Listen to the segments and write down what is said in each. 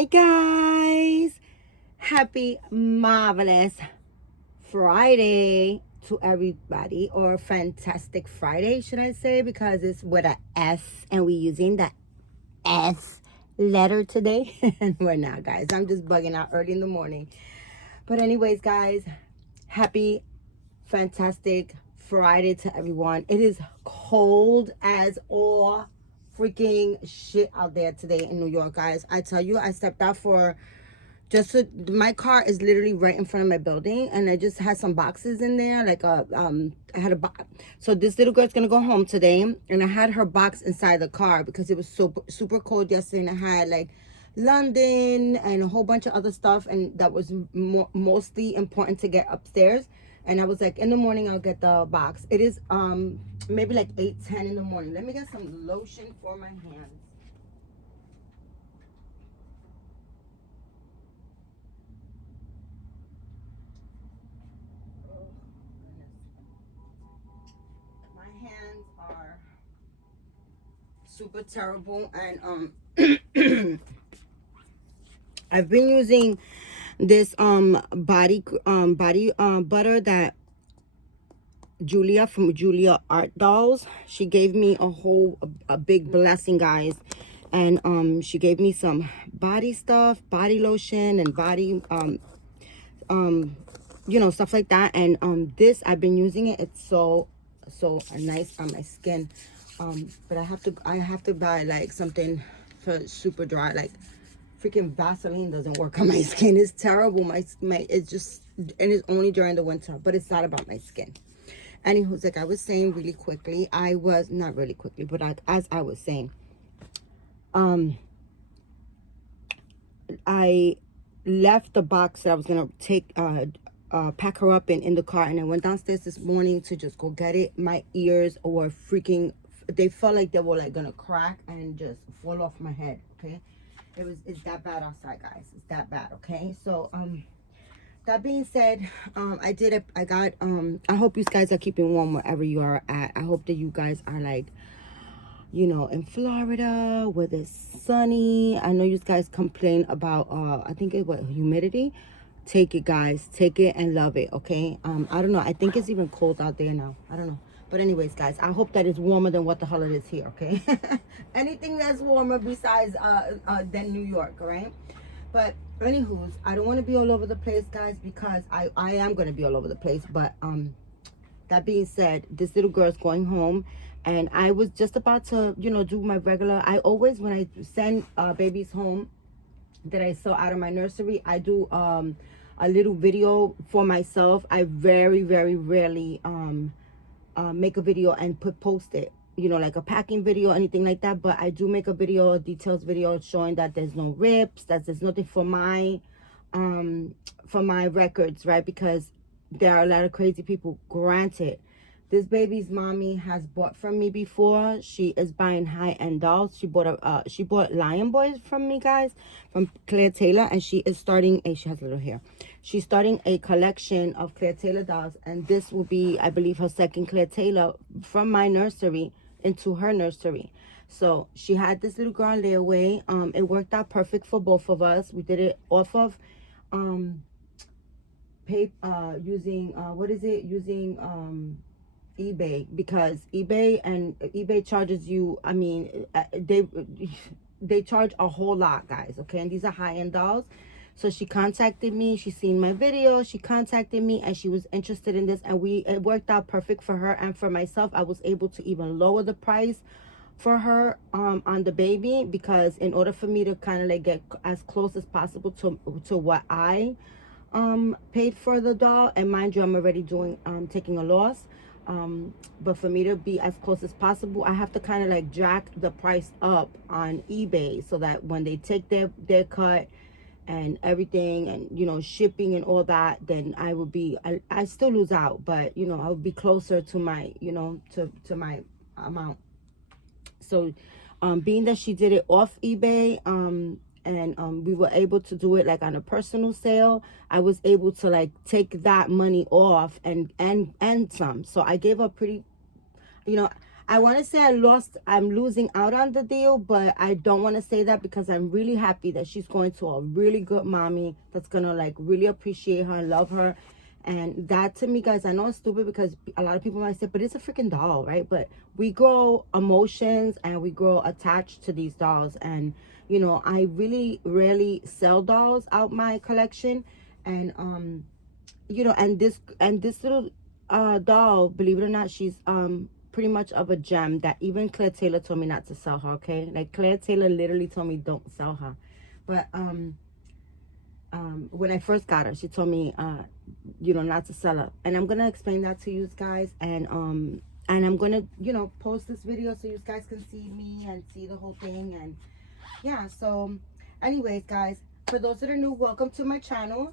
Hi guys, happy marvelous Friday to everybody, or fantastic Friday should I say, because it's with a S and we're using the S letter today. And we're not, guys, I'm just bugging out early in the morning. But anyways guys, happy fantastic Friday to everyone. It is cold as all freaking shit out there today in New York, guys. I tell you, I stepped out for my car is literally right in front of my building, and I just had some boxes in there, like I had a box. So this little girl's gonna go home today, and I had her box inside the car because it was super cold yesterday, and I had like London and a whole bunch of other stuff, and that was mostly important to get upstairs. And I was like, in the morning I'll get the box. It is maybe like 8:10 in the morning. Let me get some lotion for my hands. My hands are super terrible, and I've been using this body butter that Julia from Julia Art Dolls, she gave me a big blessing, guys. And she gave me some body stuff, body lotion, and body stuff like that. And this, I've been using it. It's so nice on my skin. But I have to buy like something for super dry. Like freaking Vaseline doesn't work on my skin. It's terrible. My it's just, and it's only during the winter, but it's not about my skin. Anywho, like I was saying really quickly, I was not really quickly, but as I was saying, I left the box that I was gonna take pack her up in the car, and I went downstairs this morning to just go get it. My ears were freaking, they felt like they were like gonna crack and just fall off my head. Okay, it's that bad outside, guys. It's that bad. Okay, so that being said, I got I hope you guys are keeping warm wherever you are at. I hope that you guys are like, in Florida where it's sunny. I know you guys complain about I think it was humidity. Take it, guys, take it and love it. Okay, I don't know, I think it's even cold out there now. I don't know, but anyways guys, I hope that it's warmer than what the hell it is here. Okay, anything that's warmer besides than New York, all right? But anywho's, I don't want to be all over the place, guys, because I am going to be all over the place. But that being said, this little girl's going home, and I was just about to do my regular. I always, when I send babies home that I saw out of my nursery, I do a little video for myself. I very rarely make a video and post it, like a packing video, anything like that. But I do make a video, a details video, showing that there's no rips, that there's nothing for my records, right? Because there are a lot of crazy people. Granted, this baby's mommy has bought from me before. She is buying high-end dolls. She bought Lion Boys from me, guys, from Claire Taylor, and she is starting she has little hair. She's starting a collection of Claire Taylor dolls, and this will be, I believe, her second Claire Taylor from my nursery into her nursery. So she had this little girl on layaway. It worked out perfect for both of us. We did it off of using eBay, because eBay charges you, I mean, they charge a whole lot, guys. Okay, and these are high-end dolls. So she contacted me, she seen my video, she contacted me, and she was interested in this, and it worked out perfect for her and for myself. I was able to even lower the price for her on the baby, because in order for me to kind of like get as close as possible to what I paid for the doll, and mind you, I'm already doing taking a loss, but for me to be as close as possible, I have to kind of like jack the price up on eBay, so that when they take their cut and everything, and shipping and all that, then I would be, I still lose out, but I would be closer to my to my amount. So being that she did it off eBay, and we were able to do it like on a personal sale, I was able to like take that money off and some. So I gave her pretty, I want to say I'm losing out on the deal, but I don't want to say that because I'm really happy that she's going to a really good mommy that's going to like really appreciate her and love her. And that to me, guys, I know it's stupid because a lot of people might say, but it's a freaking doll, right? But we grow emotions and we grow attached to these dolls. And, you know, I really rarely sell dolls out my collection. And, you know, and this little doll, believe it or not, she's pretty much of a gem that even Claire Taylor told me not to sell her, okay? Like Claire Taylor literally told me don't sell her. But when I first got her, she told me you know, not to sell her. And I'm gonna explain that to you guys, and I'm gonna, you know, post this video so you guys can see me and see the whole thing. And yeah, so anyways, guys, for those that are new, welcome to my channel.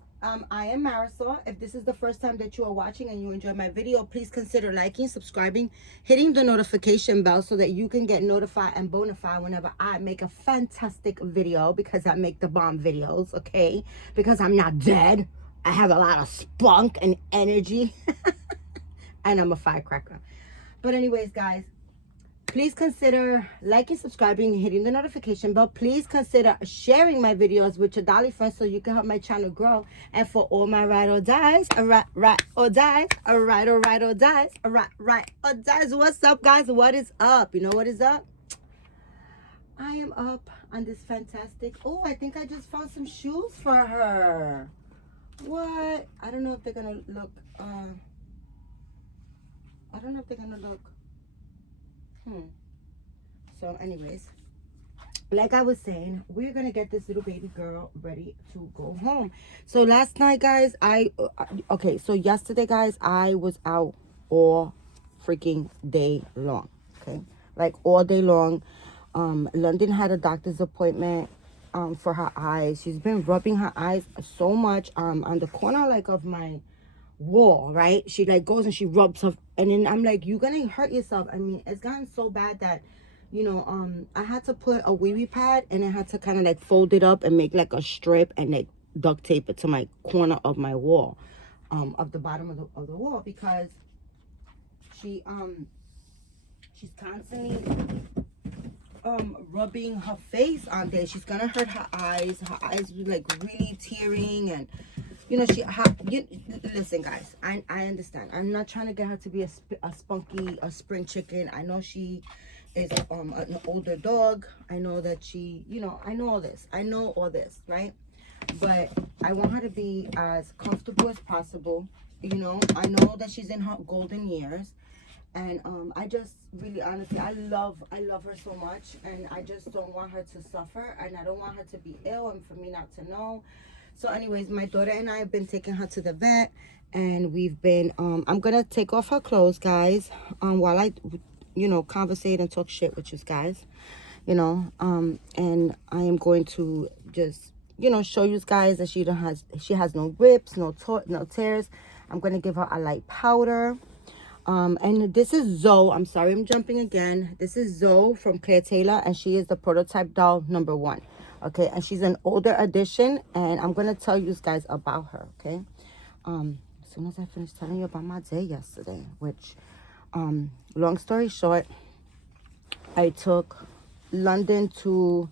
I am Marisol. If this is the first time that you are watching and you enjoy my video, please consider liking, subscribing, hitting the notification bell so that you can get notified and bona fide whenever I make a fantastic video, because I make the bomb videos, okay? Because I'm not dead. I have a lot of spunk and energy. And I'm a firecracker. But anyways, guys, please consider liking, subscribing, and hitting the notification bell. Please consider sharing my videos with your dolly friends so you can help my channel grow. And for all my ride or dies, a ride or dies, a ride or dies, a ride or dies. What's up, guys? What is up? You know what is up? I am up on this fantastic. Oh, I think I just found some shoes for her. What? I don't know if they're gonna look. I don't know if they're gonna look. So anyways, like I was saying, we're gonna get this little baby girl ready to go home. So last night, guys, okay, so yesterday, guys, I was out all freaking day long. Okay, like all day long. London had a doctor's appointment for her eyes. She's been rubbing her eyes so much on the corner like of my wall, right? She like goes and she rubs her, and then I'm like, you're gonna hurt yourself. I mean, it's gotten so bad that, you know, I had to put a wee pad, and I had to kind of like fold it up and make like a strip and like duct tape it to my corner of my wall, of the bottom of the wall, because she's constantly rubbing her face on there. She's gonna hurt her eyes. Her eyes were like really tearing, and you know, listen, guys, I understand. I'm not trying to get her to be a spunky, a spring chicken. I know she is an older dog. I know that she, you know, I know all this. I know all this, right? But I want her to be as comfortable as possible. You know, I know that she's in her golden years. And I just really, honestly, I love her so much. And I just don't want her to suffer. And I don't want her to be ill and for me not to know. So anyways, my daughter and I have been taking her to the vet, and we've been, I'm going to take off her clothes, guys, while I, you know, conversate and talk shit with you guys, you know, and I am going to just, you know, show you guys that she has no rips, no tears. I'm going to give her a light powder. And this is Zoe. I'm sorry, I'm jumping again. This is Zoe from Claire Taylor, and she is the prototype doll #1. Okay, and she's an older edition, and I'm gonna tell you guys about her. Okay, as soon as I finish telling you about my day yesterday, which, long story short, I took London to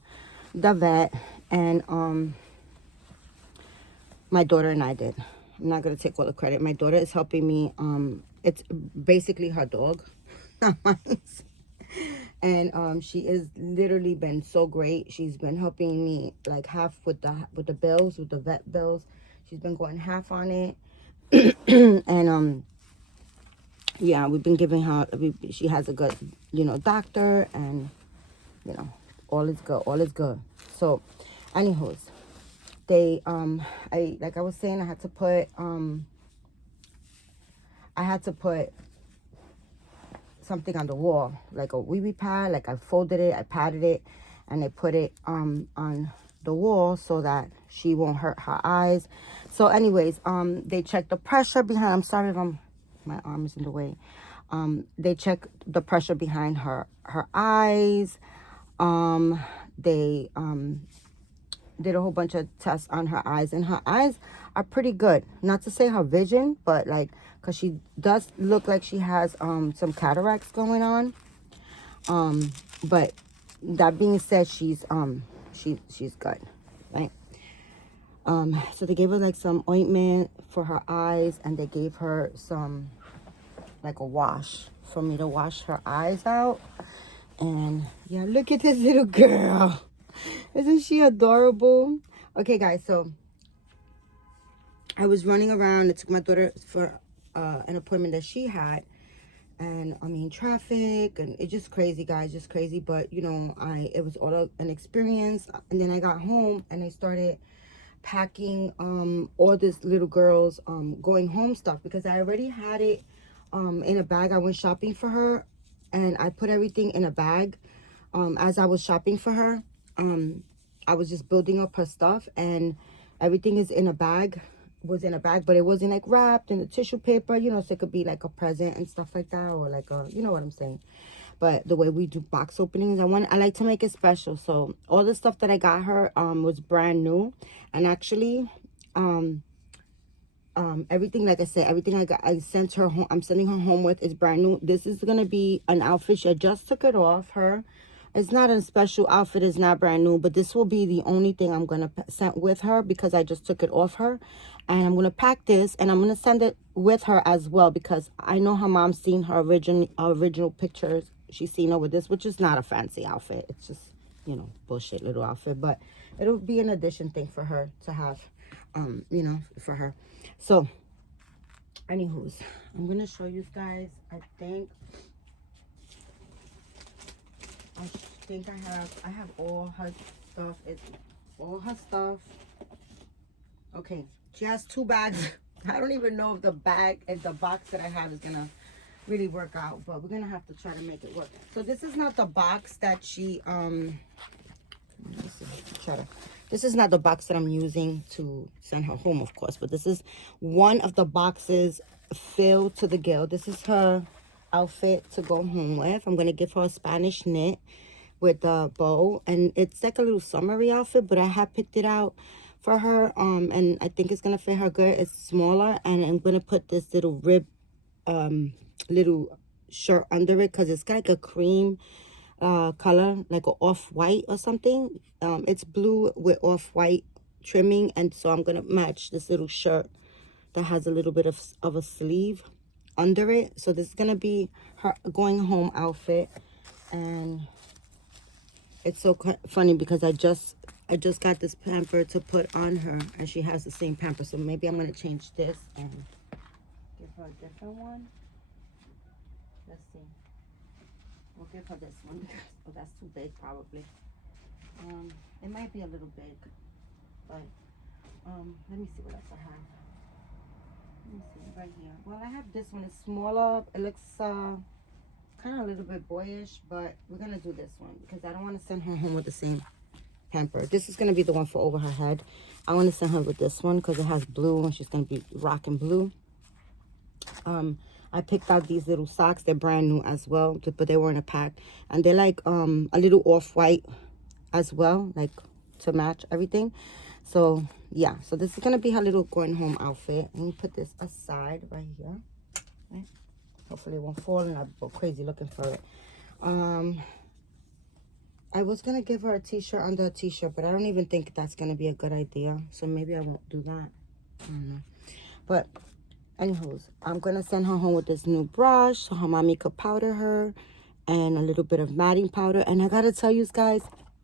the vet, and my daughter and I did. I'm not gonna take all the credit. My daughter is helping me. It's basically her dog, not mine. And she has literally been so great. She's been helping me like half with the bills, with the vet bills. She's been going half on it. And yeah, we've been giving her, she has a good, you know, doctor, and you know, all is good. So anyways, they like I was saying, I had to put something on the wall, like a wee pad. Like I folded it, I padded it, and I put it on the wall so that she won't hurt her eyes. So anyways, they checked the pressure behind, I'm sorry if my arm is in the way. They checked the pressure behind her eyes. They did a whole bunch of tests on her eyes, and her eyes are pretty good. Not to say her vision, but like, because she does look like she has some cataracts going on. But that being said, she's good, right? So they gave her like some ointment for her eyes, and they gave her some like a wash for me to wash her eyes out. And yeah, look at this little girl. Isn't she adorable? Okay, guys, so I was running around. I took my daughter for an appointment that she had. And I mean, traffic, and it's just crazy, guys, just crazy. But you know, it was all an experience. And then I got home and I started packing all this little girl's going home stuff, because I already had it in a bag. I went shopping for her, and I put everything in a bag. As I was shopping for her, I was just building up her stuff, and everything is in a bag, was in a bag, but it wasn't like wrapped in the tissue paper, you know, so it could be like a present and stuff like that, or like a, you know what I'm saying. But the way we do box openings, I like to make it special. So all the stuff that I got her was brand new. And actually everything, like I said, everything I sent her home, I'm sending her home with, is brand new. This is gonna be an outfit. She just took it off her. It's not a special outfit, it's not brand new, but this will be the only thing I'm gonna send with her, because I just took it off her. And I'm gonna pack this, and I'm gonna send it with her as well, because I know her mom's seen her original pictures. She's seen her with this, which is not a fancy outfit. It's just, you know, bullshit little outfit, but it'll be an addition thing for her to have, you know, for her. So anywho's, I'm gonna show you guys. I think I have all her stuff. It's all her stuff. Okay, she has 2 bags. I don't even know if the box that I have is gonna really work out, but we're gonna have to try to make it work. So this is not the box that she this is not the box that I'm using to send her home, of course, but this is one of the boxes filled to the gill. This is her outfit to go home with. I'm gonna give her a Spanish knit with a bow, and it's like a little summery outfit, but I have picked it out for her, and I think it's gonna fit her good. It's smaller, and I'm gonna put this little rib little shirt under it, because it's like a cream color, like an off-white or something. It's blue with off-white trimming, and so I'm gonna match this little shirt that has a little bit of a sleeve under it. So this is gonna be her going home outfit. And it's so funny because I just got this pamper to put on her, and she has the same pamper. So maybe I'm gonna change this and give her a different one. Let's see. We'll give her this one because, oh, that's too big probably. It might be a little big, but let me see what else I have. Let me see right here. Well, I have this one. It's smaller. It looks kind of a little bit boyish, but we're gonna do this one because I don't want to send her home with the same pamper. This is gonna be the one for over her head. I want to send her with this one because it has blue, and she's gonna be rocking blue. I picked out these little socks. They're brand new as well, but they were in a pack, and they're like a little off-white as well, like to match everything. So yeah, so this is gonna be her little going home outfit. Let me put this aside right here. Okay. Hopefully it won't fall and I'll go crazy looking for it. I was gonna give her a t-shirt under a t-shirt, but I don't even think that's gonna be a good idea, so maybe I won't do that. I don't know. But anyways, I'm gonna send her home with this new brush so her mommy could powder her, and a little bit of matting powder. And I gotta tell you guys,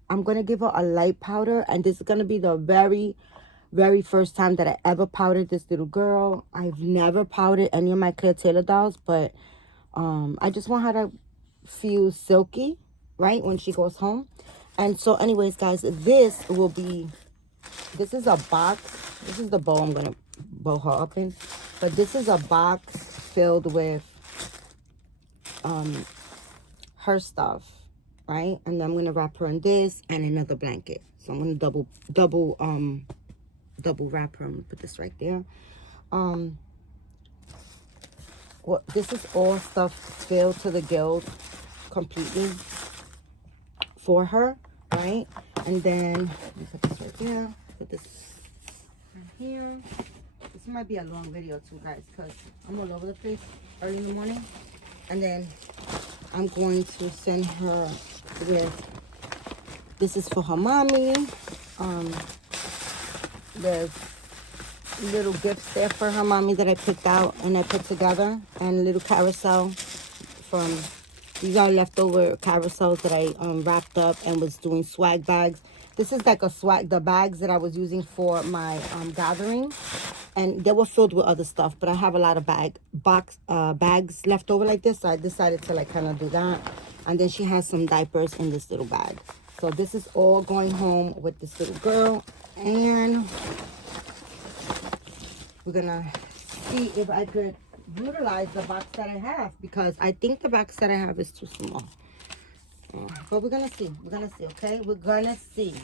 I'm gonna give her a light powder, and this is gonna be the very first time that I ever powdered this little girl. I've never powdered any of my Claire Taylor dolls, but I just want her to feel silky, right, when she goes home. And so anyways, guys, this is a box. This is the bow I'm gonna bow her up in, but this is a box filled with her stuff, right? And I'm gonna wrap her in this and another blanket. So I'm gonna double wrap her. I'm gonna put this right there. Well, this is all stuff filled to the gills completely for her, right? And then let me put this right there. Put this right here. This might be a long video too, guys, because I'm all over the place early in the morning. And then I'm going to send her with, this is for her mommy. There's little gifts there for her mommy that I picked out and I put together, and a little carousel from, these are leftover carousels that I wrapped up and was doing swag bags. This is like a swag, the bags that I was using for my gathering, and they were filled with other stuff, but I have a lot of bags left over like this, so I decided to like kind of do that. And then she has some diapers in this little bag. So this is all going home with this little girl, and we're gonna see if I could utilize the box that I have, because I think the box that I have is too small. But we're gonna see. We're gonna see, okay? We're gonna see.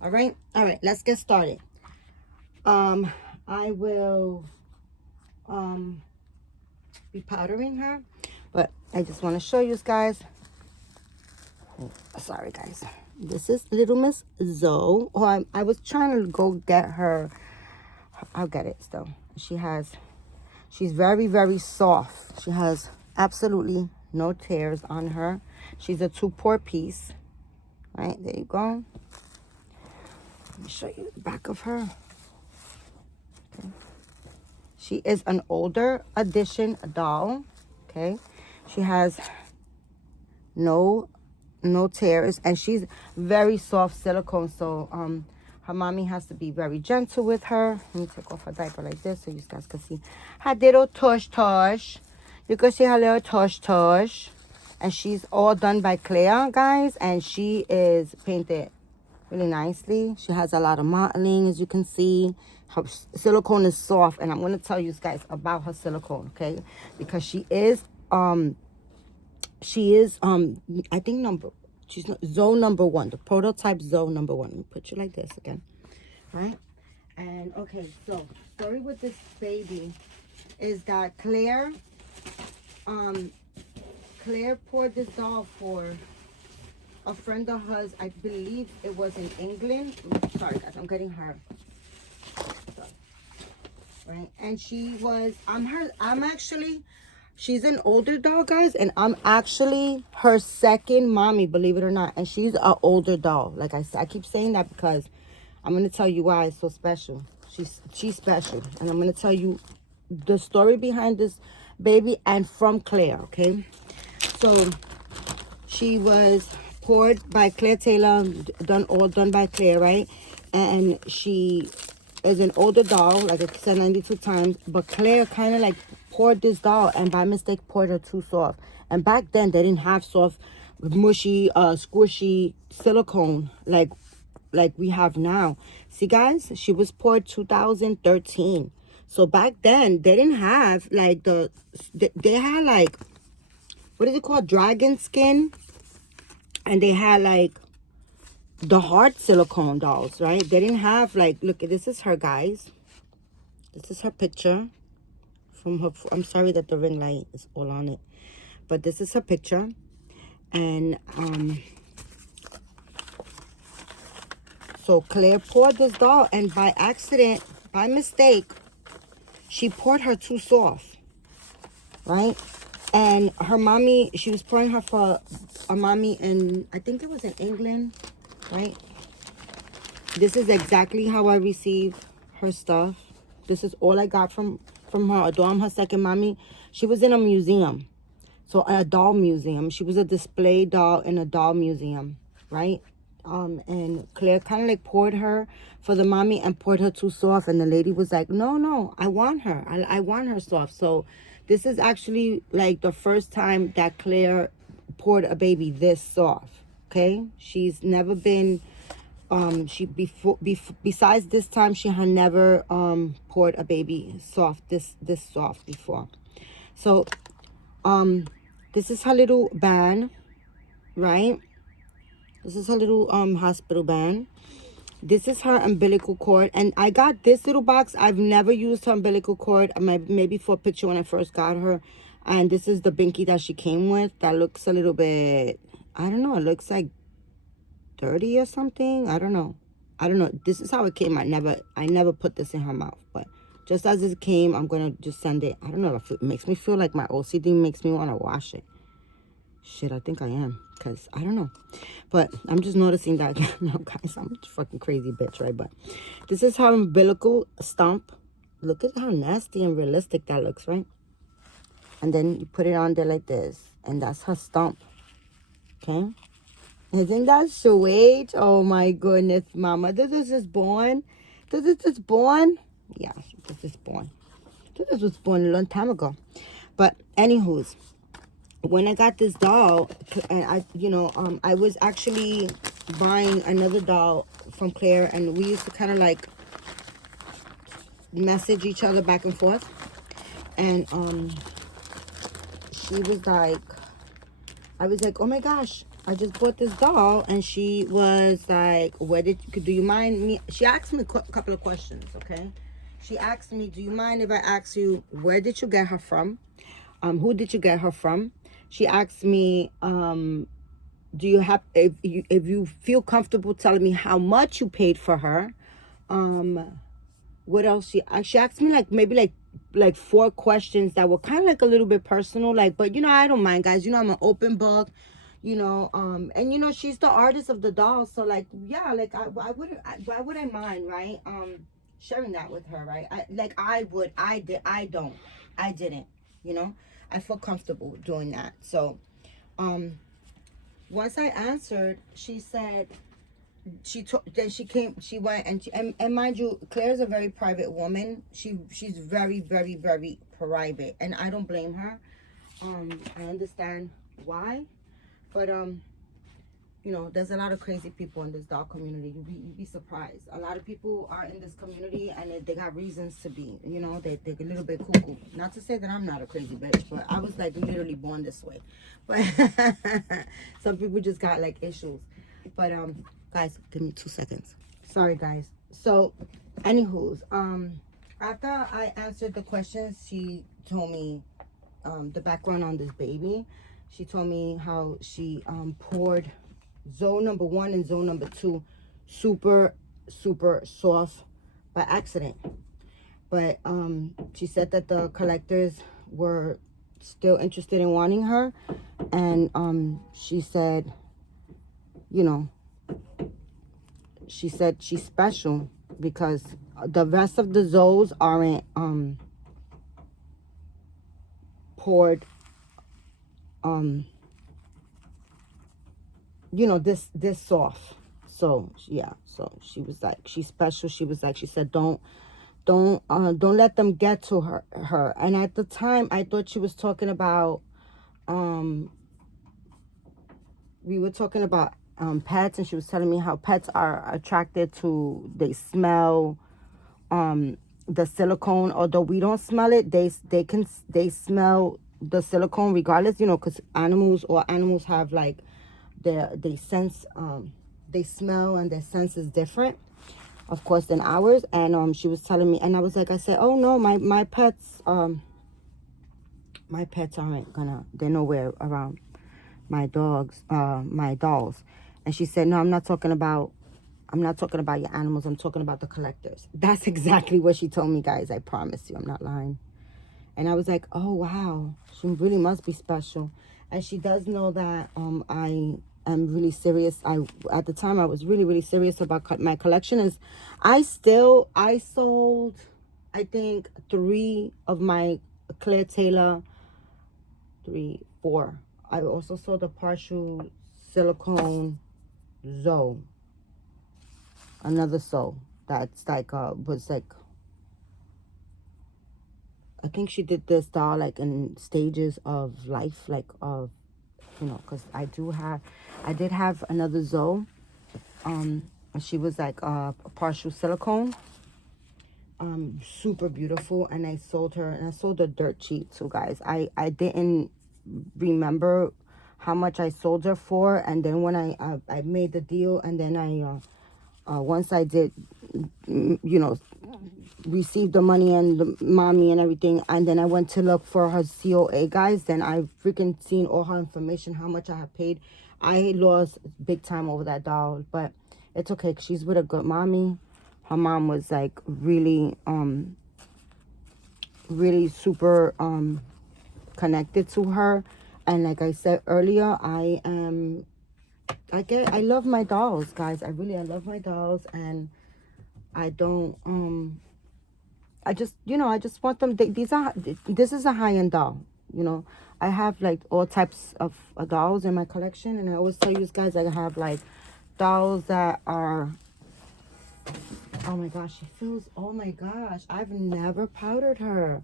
All right? All right, let's get started. I will be powdering her, but I just want to show you guys. Oh, sorry, guys. This is little Miss Zoe. Oh, I was trying to go get her. I'll get it still. She's very, very soft. She has absolutely no tears on her. She's a 2-pore piece. Right, there you go. Let me show you the back of her. Okay. She is an older edition doll. Okay. She has no tears, and she's very soft silicone, so her mommy has to be very gentle with her. Let me take off her diaper like this so you guys can see her little tush. You can see her little tush. And she's all done by Claire, guys, and she is painted really nicely. She has a lot of modeling, as you can see. Her silicone is soft, and I'm going to tell you guys about her silicone, okay? Because she is I think she's not Zoe number 1, the prototype Zoe number 1. Let me put you like this again, right? And okay, so story with this baby is that Claire poured this doll for a friend of hers. I believe it was in England. Sorry, guys, I'm getting her. Sorry. Right, and she's an older doll, guys, and I'm actually her second mommy, believe it or not. And she's an older doll. Like I said, I keep saying that because I'm going to tell you why it's so special. She's special. And I'm going to tell you the story behind this baby and from Claire, okay? So she was poured by Claire Taylor, all done by Claire, right? And she is an older doll, like I said 92 times, but Claire kind of like poured this doll and by mistake poured her too soft. And back then they didn't have soft, mushy, squishy silicone like we have now. See, guys, she was poured 2013. So back then they didn't have like they had like, what is it called, dragon skin, and they had like the hard silicone dolls, right? They didn't have like, look, this is her, guys. This is her picture from her. I'm sorry that the ring light is all on it, but this is her picture. And so Claire poured this doll, and by accident, by mistake, she poured her too soft, right? And her mommy, she was pouring her for a mommy in, I think it was in England, right? This is exactly how I received her stuff. This is all I got from her, although I'm her second mommy. She was in a museum, so a doll museum. She was a display doll in a doll museum, right? And Claire kind of like poured her for the mommy and poured her too soft, and the lady was like, no, I want her. I want her soft. So this is actually like the first time that Claire poured a baby this soft, okay? She's never been, besides this time, she had never poured a baby soft, this soft before. So, this is her little band, right? This is her little hospital band. This is her umbilical cord. And I got this little box. I've never used her umbilical cord. Maybe for a picture when I first got her. And this is the binky that she came with. That looks a little bit, I don't know. It looks like dirty or something. I don't know. This is how it came. I never put this in her mouth. But just as it came, I'm going to just send it. I don't know if it makes me feel like my OCD makes me want to wash it. Shit, I think I am. Because I don't know. But I'm just noticing that. No, guys, I'm a fucking crazy bitch, right? But this is her umbilical stump. Look at how nasty and realistic that looks, right? And then you put it on there like this. And that's her stump. Okay? Isn't that sweet? Oh my goodness, mama. This is just born. This is just born. Yeah, this is born. This was born a long time ago. But anywho's, when I got this doll, and I was actually buying another doll from Claire, and we used to kind of like message each other back and forth. And she was like, I was like, oh my gosh, I just bought this doll. And she was like, do you mind me? She asked me a couple of questions, okay? She asked me, do you mind if I ask you, where did you get her from? Who did you get her from? She asked me, do you have, if you feel comfortable telling me how much you paid for her? What else? She asked me maybe like 4 questions that were kind of like a little bit personal, like, but I don't mind, guys. I'm an open book, and she's the artist of the doll, so like, yeah, like why would I mind, right? Sharing that with her, right? I didn't, I feel comfortable doing that. So once I answered, she said, then she went, and mind you, Claire's a very private woman. She's very, very, very private, and I don't blame her. I understand why, but there's a lot of crazy people in this dog community. You'd be surprised. A lot of people are in this community, and they got reasons to be. They're a little bit cuckoo. Not to say that I'm not a crazy bitch, but I was like literally born this way. But some people just got like issues. But guys, give me 2 seconds. Sorry, guys. So, anywho's, after I answered the questions, she told me the background on this baby. She told me how she poured zone number 1 and zone number 2 super, super soft by accident. But she said that the collectors were still interested in wanting her. And she said, she said she's special because the rest of the zoes aren't poured this soft. So yeah, so she was like, she's special. She was like, she said, don't let them get to her. And at the time I thought she was talking about we were talking about pets, and she was telling me how pets are attracted to, they smell the silicone. Although we don't smell it, they smell the silicone regardless, because animals have like they sense, they smell, and their sense is different, of course, than ours. And she was telling me, and I was like, I said, oh no, my pets aren't gonna, they're nowhere around my dolls. And she said, no, I'm not talking about your animals, I'm talking about the collectors. That's exactly what she told me, guys. I promise you, I'm not lying. And I was like, oh wow, she really must be special. And she does know that I am really serious. At the time I was really, really serious about my collection. Is I sold, I think, 3 of my Claire Taylor, 3, 4. I also sold a partial silicone Zoe, another soul that's like was like, I think she did this doll like in stages of life, like of, because I did have another Zoe, and she was like a partial silicone, super beautiful. And I sold her, and I sold her dirt cheap too, guys. I didn't remember how much I sold her for, and then when I made the deal, and then I once I did, received the money and the mommy and everything, and then I went to look for her COA, guys, then I freaking seen all her information, how much I have paid. I lost big time over that doll, but it's okay, 'cause she's with a good mommy. Her mom was like really really super connected to her, And like I said earlier, I love my dolls, guys. I love my dolls, and I don't, I just, I just want them. This is a high-end doll, you know. I have like all types of dolls in my collection, and I always tell you guys I have like dolls that are, oh my gosh, she feels, oh my gosh, I've never powdered her.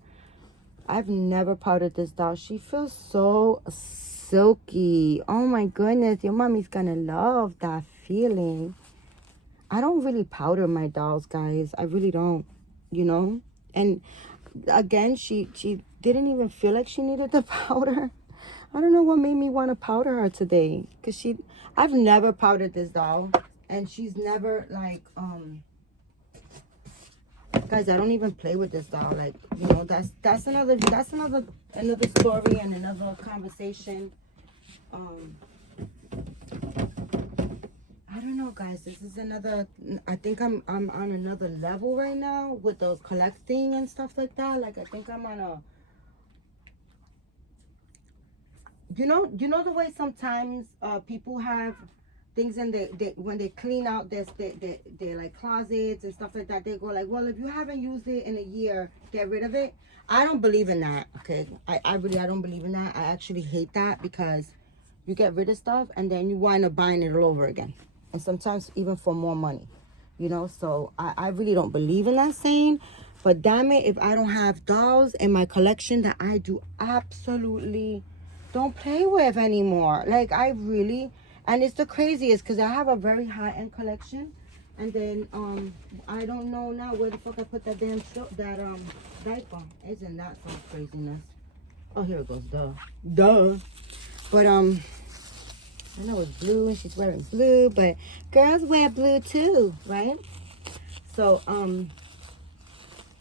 I've never powdered this doll. She feels so silky. Oh my goodness, your mommy's gonna love that feeling. I don't really powder my dolls, guys. I really don't, you know. And again, she didn't even feel like she needed the powder. I don't know what made me want to powder her today, because I've never powdered this doll, and she's never like guys, I don't even play with this doll. Like, you know, that's another story and another conversation. I don't know, guys. This is another. I think I'm on another level right now with the collecting and stuff like that. Like, I think I'm on a. You know the way sometimes people have things in when they clean out their like closets and stuff like that, they go like, well, if you haven't used it in a year, get rid of it. I don't believe in that. Okay, I don't believe in that. I actually hate that, because you get rid of stuff and then you wind up buying it all over again, and sometimes even for more money, you know. So I really don't believe in that saying. But damn it, if I don't have dolls in my collection that I do absolutely don't play with anymore, like I really. And it's the craziest, because I have a very high-end collection, and then I don't know now where the fuck I put that damn diaper. Isn't that some craziness? Oh, here it goes. Duh. But I know it's blue and she's wearing blue, but girls wear blue too, right? So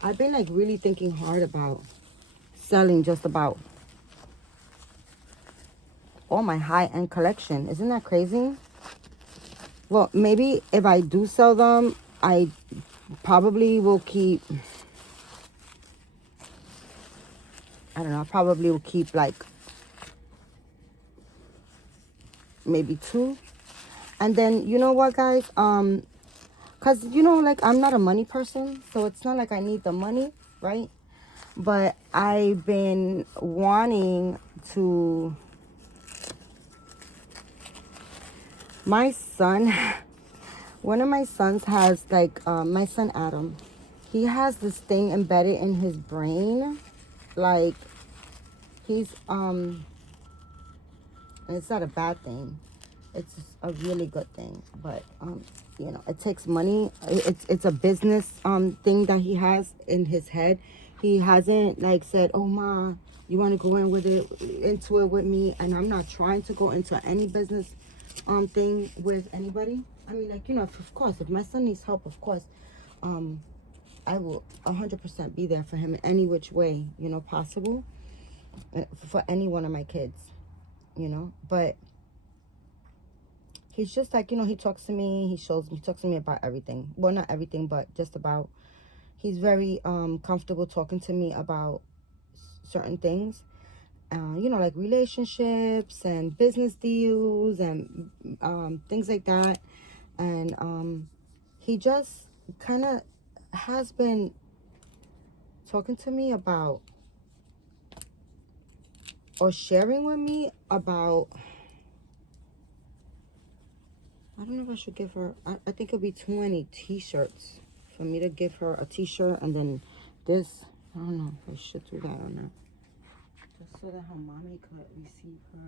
I've been like really thinking hard about selling just about all my high-end collection. Isn't that crazy? Well, maybe if I do sell them, I probably will keep, I don't know, I probably will keep like maybe 2. And then, you know what, guys, because, you know, like, I'm not a money person, so it's not like I need the money, right? But I've been wanting to, my son, one of my sons has, like, my son Adam, he has this thing embedded in his brain, like, he's, it's not a bad thing, it's a really good thing, but, you know, it takes money. It's a business, thing that he has in his head. He hasn't, like, said, oh, Ma, you want to go into it with me? And I'm not trying to go into any business, thing with anybody. I mean, like, you know, of course, if my son needs help, of course, I will 100% be there for him in any which way, you know, possible, for any one of my kids, you know. But he's just like, you know, he talks to me, he talks to me about everything. Well, not everything, but just about, he's very comfortable talking to me about certain things, you know, like relationships and business deals and things like that. And he just kind of has been talking to me about, or sharing with me about, I don't know if I should give her, I think it'll be 20 t-shirts for me to give her a t-shirt, and then this, I don't know if I should do that or not, just so that her mommy could receive her.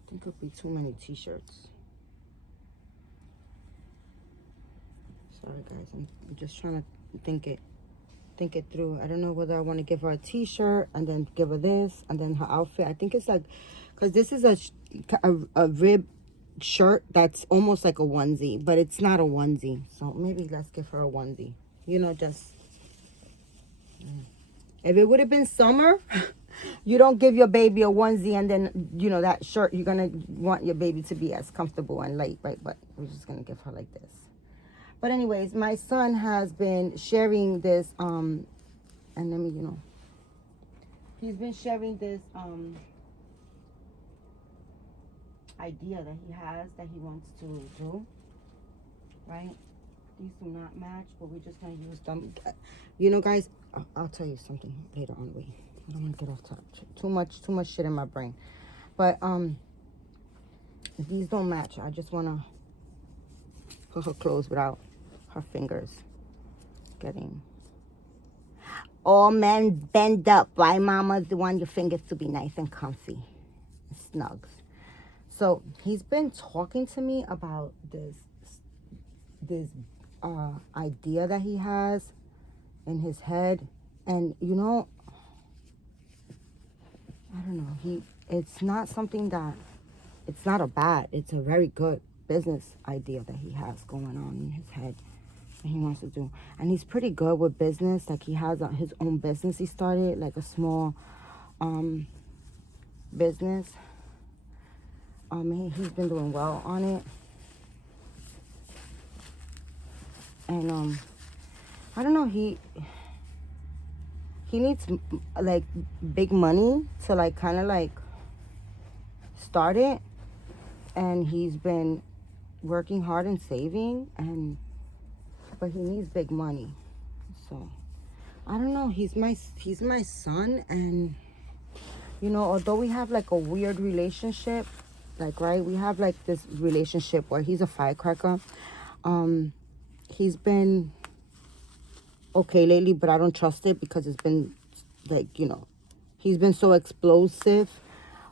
I think it'll be too many t-shirts. Sorry guys, I'm just trying to think it through. I don't know whether I want to give her a t-shirt and then give her this and then her outfit. I think it's like, because this is a rib shirt that's almost like a onesie, but it's not a onesie, so maybe let's give her a onesie, you know. Just if it would have been summer, you don't give your baby a onesie and then, you know, that shirt, you're gonna want your baby to be as comfortable and light, right? But we're just gonna give her like this. But anyways, my son has been sharing this and let me, he's been sharing this idea that he has that he wants to do, right? These do not match, but we're just gonna use them. Guys, I'll tell you something later on. Wait, I don't want to get off topic. Too much shit in my brain. But these don't match. I just wanna put her clothes without her fingers getting. All men bend up. Why, mama? You want your fingers to be nice and comfy, snugs. So he's been talking to me about this idea that he has in his head, and I don't know. It's not something that, it's not a bad. It's a very good business idea that he has going on in his head, and he wants to do. And he's pretty good with business. Like, he has his own business. He started like a small business. He's been doing well on it. And I don't know, he needs like big money to like kind of like start it, and he's been working hard and saving, but he needs big money. So I don't know, he's my son, and although we have like a weird relationship, like, right, we have like this relationship where he's a firecracker. He's been okay lately, but I don't trust it because it's been like, he's been so explosive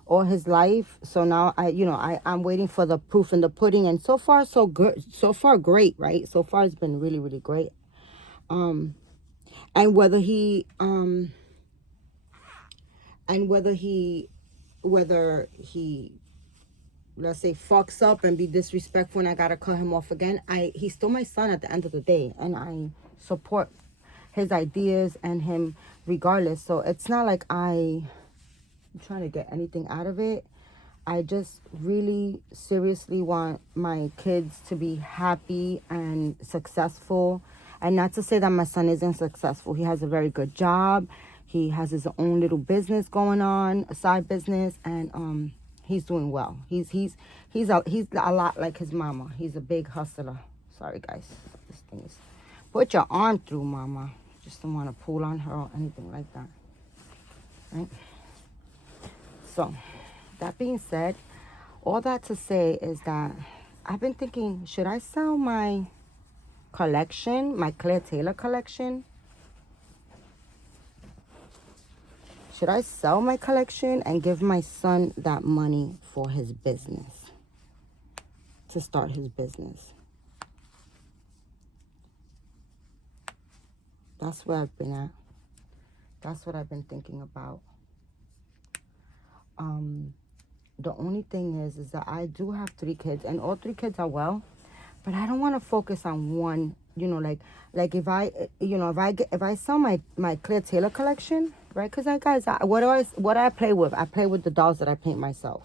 all his life. So now I'm waiting for the proof in the pudding, and so far so good. So far great, right? So far it's been really, really great. And whether he let's say fucks up and be disrespectful and I gotta cut him off again, he's still my son at the end of the day, and I support his ideas and him regardless. So it's not like I'm trying to get anything out of it. I just really seriously want my kids to be happy and successful. And not to say that my son isn't successful. He has a very good job. He has his own little business going on, a side business, and he's doing well. He's a lot like his mama. He's a big hustler. Sorry, guys. This thing is... Put your arm through, mama. Just don't want to pull on her or anything like that. Right? So, that being said, all that to say is that I've been thinking, should I sell my collection, my Claire Taylor collection? Should I sell my collection and give my son that money for his business, to start his business? That's where I've been at. That's what I've been thinking about. The only thing is that I do have 3 kids, and all 3 kids are well, but I don't want to focus on one. Like if I sell my Claire Taylor collection, right? Because what do I play with? I play with the dolls that I paint myself.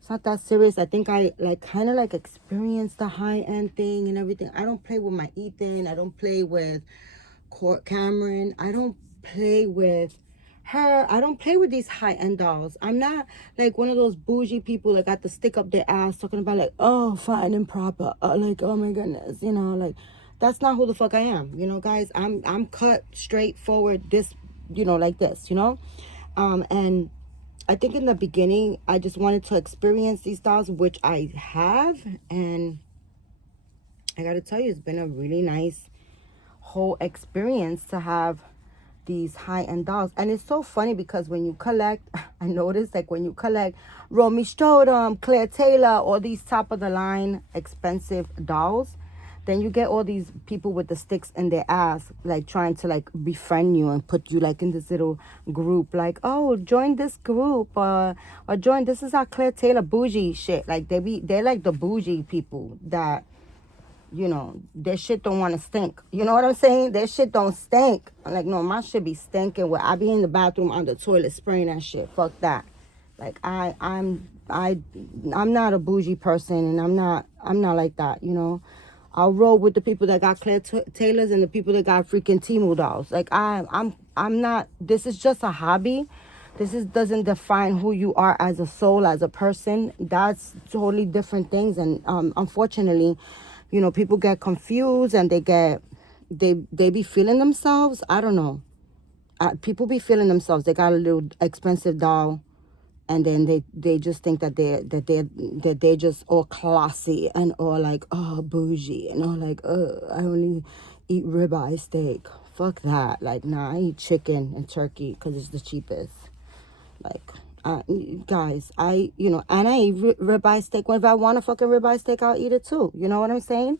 It's not that serious. I think I kind of experience the high end thing and everything. I don't play with my Ethan. I don't play with Cameron. I don't play with her. I don't play with these high-end dolls. I'm not like one of those bougie people that got to stick up their ass talking about like, oh, fine and proper, like, oh my goodness, like, that's not who the fuck I am, guys. I'm cut straightforward, this, like this, and I think in the beginning I just wanted to experience these dolls, which I have, and I gotta tell you, it's been a really nice whole experience to have these high-end dolls. And it's so funny because when you collect, I noticed like when you collect Romy Strode, Claire Taylor, all these top of the line expensive dolls, then you get all these people with the sticks in their ass like trying to like befriend you and put you like in this little group, like, oh, join this group, or join, this is our Claire Taylor bougie shit. Like they're like the bougie people that, their shit don't want to stink. You know what I'm saying? Their shit don't stink. I'm like, no, my shit be stinking. Where I be in the bathroom on the toilet spraying that shit. Fuck that. Like I'm not a bougie person, and I'm not like that. I'll roll with the people that got Claire Taylors and the people that got freaking Temu dolls. Like I'm not. This is just a hobby. Doesn't define who you are as a soul, as a person. That's totally different things. And unfortunately, you know, people get confused and they be feeling themselves. I don't know. People be feeling themselves. They got a little expensive doll, and then they just think that they're just all classy and all like, oh, bougie and all like, I only eat ribeye steak. Fuck that. Like, nah, I eat chicken and turkey because it's the cheapest. Like, guys, and I eat ribeye steak. If I want a fucking ribeye steak, I'll eat it too. You know what I'm saying?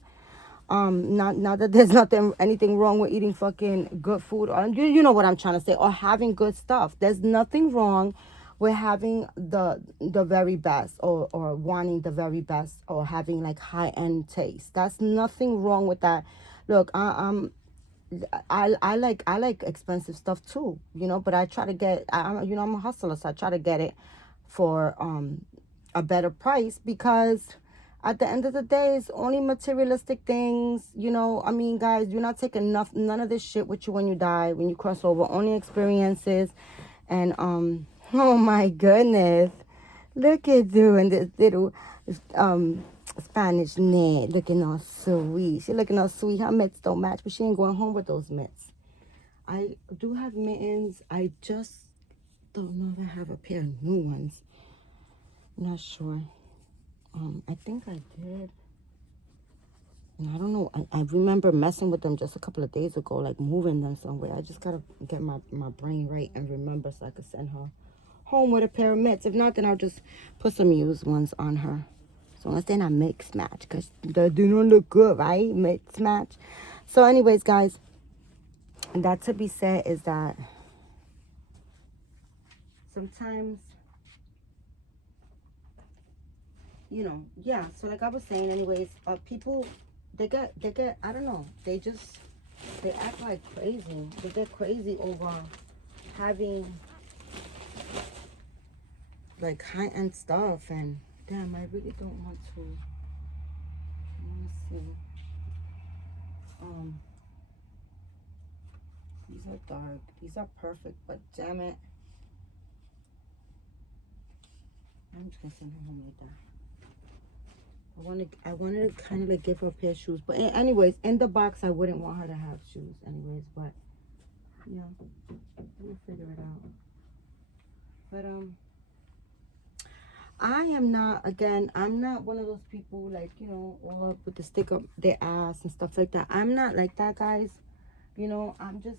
Not that there's anything wrong with eating fucking good food, or you know what I'm trying to say, or having good stuff. There's nothing wrong with having the very best, or wanting the very best, or having like high end taste. That's nothing wrong with that. Look, I like expensive stuff too, you know, but I try to get, I'm a hustler, so I try to get it for a better price, because at the end of the day, it's only materialistic things, you know. I mean, guys, you're not taking none of this shit with you when you die, when you cross over. Only experiences. And oh my goodness, look at doing this little Spanish net looking all sweet. She looking all sweet. Her mitts don't match, but she ain't going home with those mitts. I do have mittens. I just don't know if I have a pair of new ones. I'm not sure. I think I did. And I don't know. I remember messing with them just a couple of days ago, like moving them somewhere. I just gotta get my brain right and remember so I could send her home with a pair of mitts. If not, then I'll just put some used ones on her. So unless they're not mixed match, because they don't look good, right? Mixed match. So anyways, guys, and that to be said is that sometimes, you know, yeah, so like I was saying, anyways, people, they get, I don't know, they act like crazy. They get crazy over having like high-end stuff, and damn, I really don't want to. Let me see. These are dark. These are perfect, but damn it, I'm just gonna send her home like that. I wanted to kind of like give her a pair of shoes, but anyways, in the box I wouldn't want her to have shoes, anyways. But yeah, we'll figure it out. But I am not, again, I'm not one of those people like, you know, all with the stick up their ass and stuff like that. I'm not like that, guys. You know, I'm just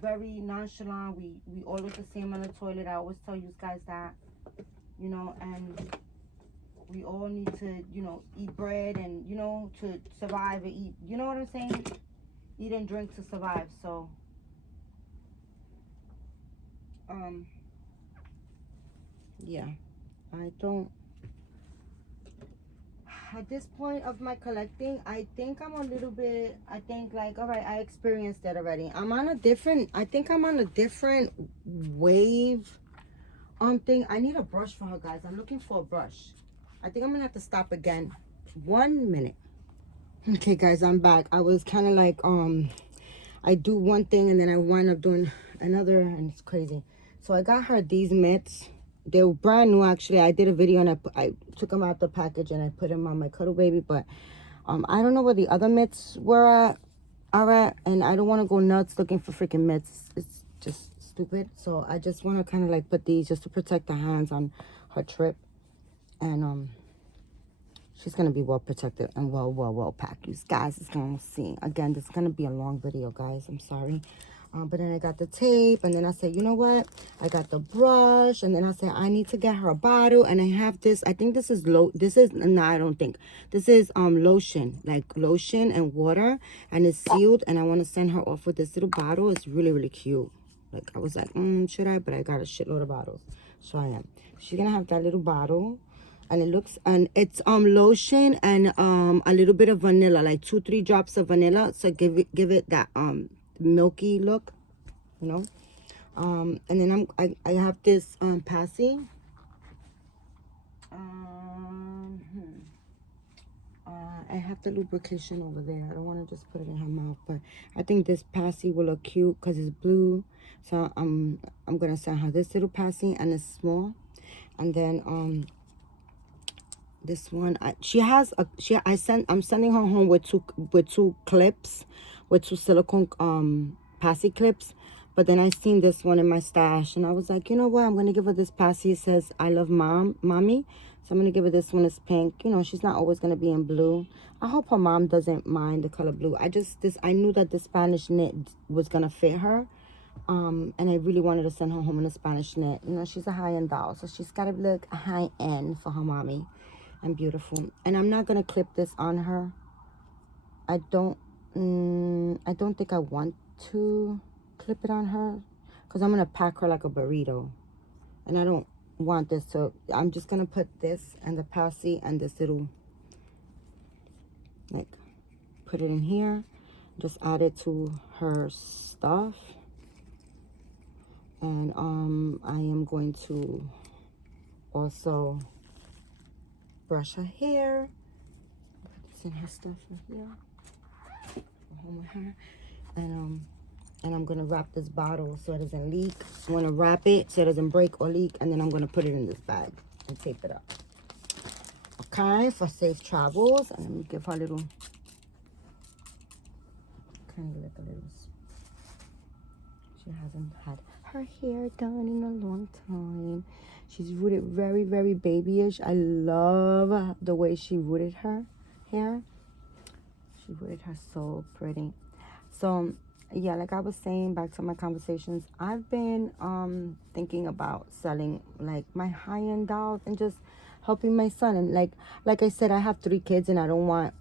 very nonchalant. We all look the same on the toilet. I always tell you guys that, you know, and we all need to, you know, eat bread and, you know, to survive and eat. You know what I'm saying? Eat and drink to survive. So, yeah, I don't. At this point of my collecting, I think I'm a little bit, I think like, all right, I experienced that already. I think I'm on a different wave thing. I need a brush for her, guys. I'm looking for a brush. I think I'm gonna have to stop again. 1 minute. Okay, guys, I'm back. I was kind of like, I do one thing and then I wind up doing another, and it's crazy. So I got her these mitts. They were brand new, actually. I did a video and I took them out the package and I put them on my cuddle baby. But I don't know where the other mitts are at, and I don't want to go nuts looking for freaking mitts. It's just stupid. So I just want to kind of like put these just to protect the hands on her trip. And she's gonna be well protected and well packed. You guys is gonna see. Again, this is gonna be a long video, guys. I'm sorry. But then I got the tape, and then I said, you know what? I got the brush, and then I said I need to get her a bottle, and I have this. I think this is no, I don't think this is lotion, like lotion and water, and it's sealed. And I want to send her off with this little bottle. It's really cute. Like I was like, should I? But I got a shitload of bottles, so I am. She's gonna have that little bottle. And it's lotion and a little bit of vanilla, like 2-3 drops of vanilla, so give it that milky look, you know. And then I have this passy I have the lubrication over there. I don't want to just put it in her mouth, but I think this passy will look cute because it's blue. So I'm gonna send her this little passy, and it's small. And then this one, I'm sending her home with two clips, with two silicone passy clips. But then I seen this one in my stash, and I was like, you know what, I'm gonna give her this passy. It says I love mommy. So I'm gonna give her this one. It's pink. You know, she's not always gonna be in blue. I hope her mom doesn't mind the color blue. I knew that the Spanish knit was gonna fit her. And I really wanted to send her home in a Spanish knit. You know, she's a high-end doll, so she's gotta look high-end for her mommy and beautiful. And I'm not gonna clip this on her. I don't think I want to clip it on her, because I'm gonna pack her like a burrito, and I don't want this. So I'm just gonna put this and the passy and this little, like, put it in here, just add it to her stuff. And I am going to also brush her hair, put this in her stuff right here, go home with her. And I'm gonna wrap this bottle so it doesn't leak. I'm gonna wrap it so it doesn't break or leak, and then I'm gonna put it in this bag and tape it up. Okay, for safe travels. And let me give her a little, kind of like a little. She hasn't had her hair done in a long time. She's rooted very, very babyish. I love the way she rooted her hair. She rooted her so pretty. So yeah, like I was saying, back to my conversations, I've been thinking about selling like my high-end dolls and just helping my son. And like I said, I have 3 kids, and I don't want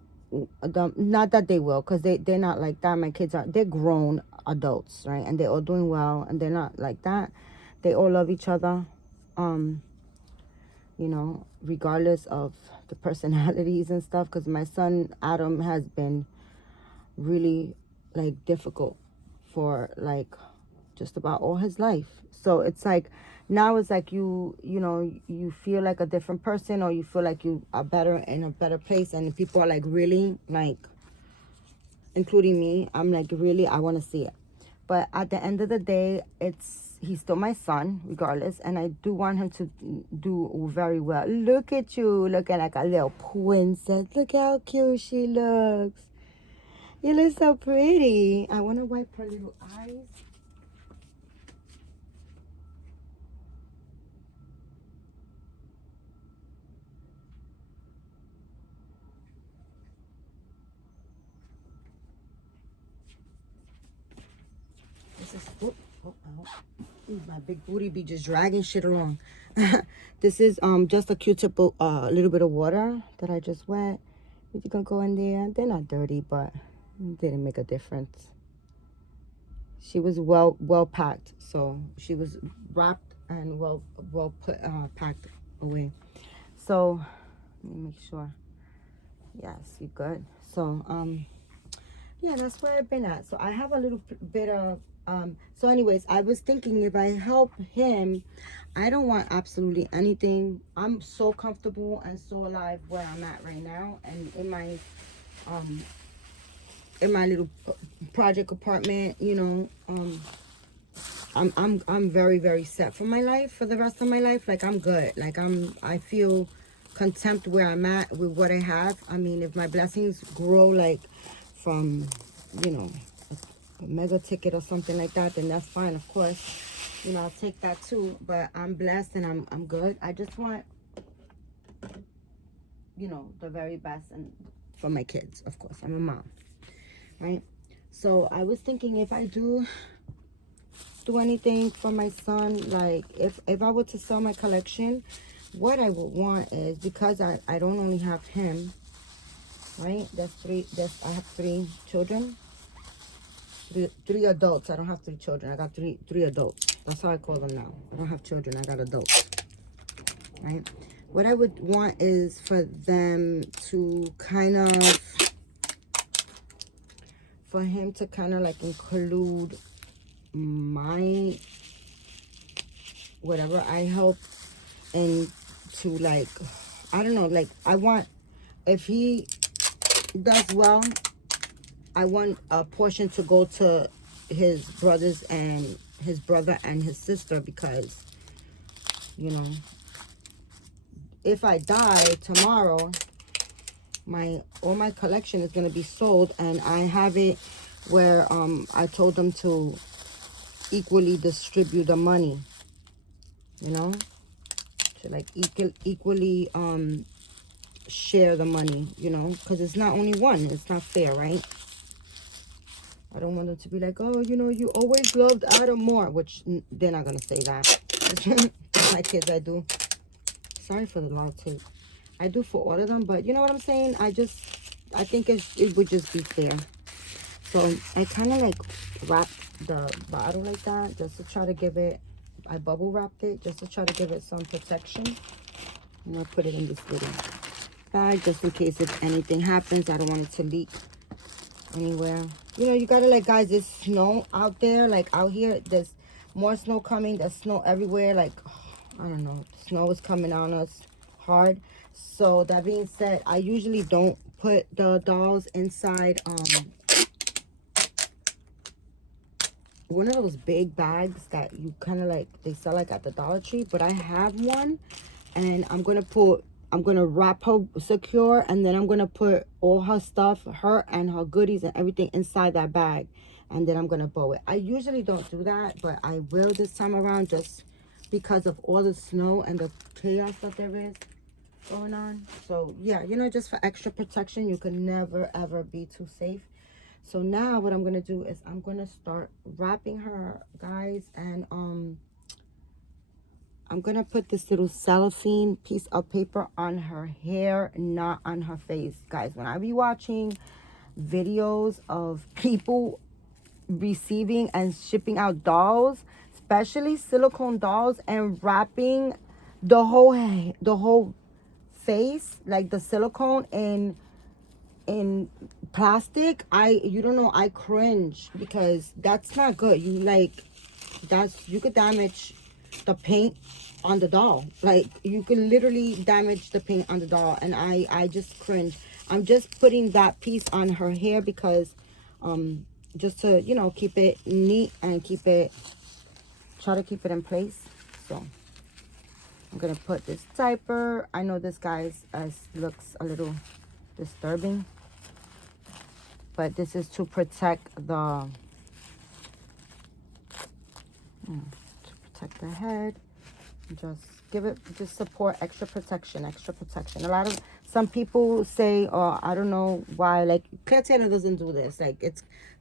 them, not that they will, because they're not like that. My kids they're grown adults, right? And they're all doing well, and they're not like that. They all love each other, you know, regardless of the personalities and stuff. Because my son Adam has been really like difficult for like just about all his life. So it's like now it's like you know, you feel like a different person, or you feel like you are better, in a better place, and people are like, really, like, including me, I'm like, really, I want to see it. But at the end of the day, he's still my son regardless, and I do want him to do very well. Look at you looking like a little princess. Look how cute she looks. You look so pretty. I want to wipe her little eyes. This is, oh, ooh, my big booty be just dragging shit along. This is just a Q-tip, a little bit of water that I just wet. You can go in there. They're not dirty, but it didn't make a difference. She was well packed, so she was wrapped and well put packed away. So let me make sure. Yes, you good. So yeah, that's where I've been at. So I have a little bit of so anyways, I was thinking, if I help him, I don't want absolutely anything. I'm so comfortable and so alive where I'm at right now, and in my little project apartment, you know. I'm very, very set for my life, for the rest of my life. Like, I'm good. Like, I feel content where I'm at with what I have. I mean, if my blessings grow like from, you know, a mega ticket or something like that, then that's fine, of course. You know, I'll take that too. But I'm blessed and I'm good. I just want, you know, the very best and for my kids, of course. I'm a mom, right? So I was thinking, if I do anything for my son, like if I were to sell my collection, what I would want is, because I don't only have him, right? I have 3 children. Three adults. I don't have 3 children. I got three adults. That's how I call them now. I don't have children. I got adults. Right? What I would want is for them to kind of, for him to kind of like include my, whatever I help, and to like, I don't know, like I want, if he does well, I want a portion to go to his brothers and his brother and his sister, because, you know, if I die tomorrow, all my collection is going to be sold, and I have it where I told them to equally distribute the money, you know, to like equally share the money, you know, because it's not only one. It's not fair, right? I don't want them to be like, oh, you know, you always loved Adam more, which they're not going to say that. My kids, I do. Sorry for the long tape. I do for all of them, but you know what I'm saying? I think it would just be fair. So I kind of like wrapped the bottle like that just to try to give it, I bubble wrapped it just to try to give it some protection. I'm going to put it in this little bag just in case if anything happens. I don't want it to leak anywhere. You know, you gotta, like, guys, there's snow out there, like out here. There's more snow coming. There's snow everywhere. Like, I don't know, snow is coming on us hard. So that being said, I usually don't put the dolls inside one of those big bags that you kind of like, they sell like at the Dollar Tree, but I have one, and I'm gonna wrap her secure, and then I'm gonna put all her stuff, her and her goodies and everything inside that bag, and then I'm gonna bow it. I usually don't do that, but I will this time around, just because of all the snow and the chaos that there is going on. So yeah, you know, just for extra protection. You can never ever be too safe. So now what I'm gonna do is I'm gonna start wrapping her, guys, and I'm gonna put this little cellophane piece of paper on her hair, not on her face. Guys, when I be watching videos of people receiving and shipping out dolls, especially silicone dolls, and wrapping the whole face, like the silicone in plastic, you don't know, I cringe, because that's not good. You could damage the paint on the doll. Like, you could literally damage the paint on the doll, and I just cringe. I'm just putting that piece on her hair because just to, you know, keep it neat and try to keep it in place. So I'm gonna put this diaper. I know this, guys, looks a little disturbing, but this is to protect the head. Just support, extra protection. Some people say, or I don't know why, like, Claire Taylor doesn't do this. Like,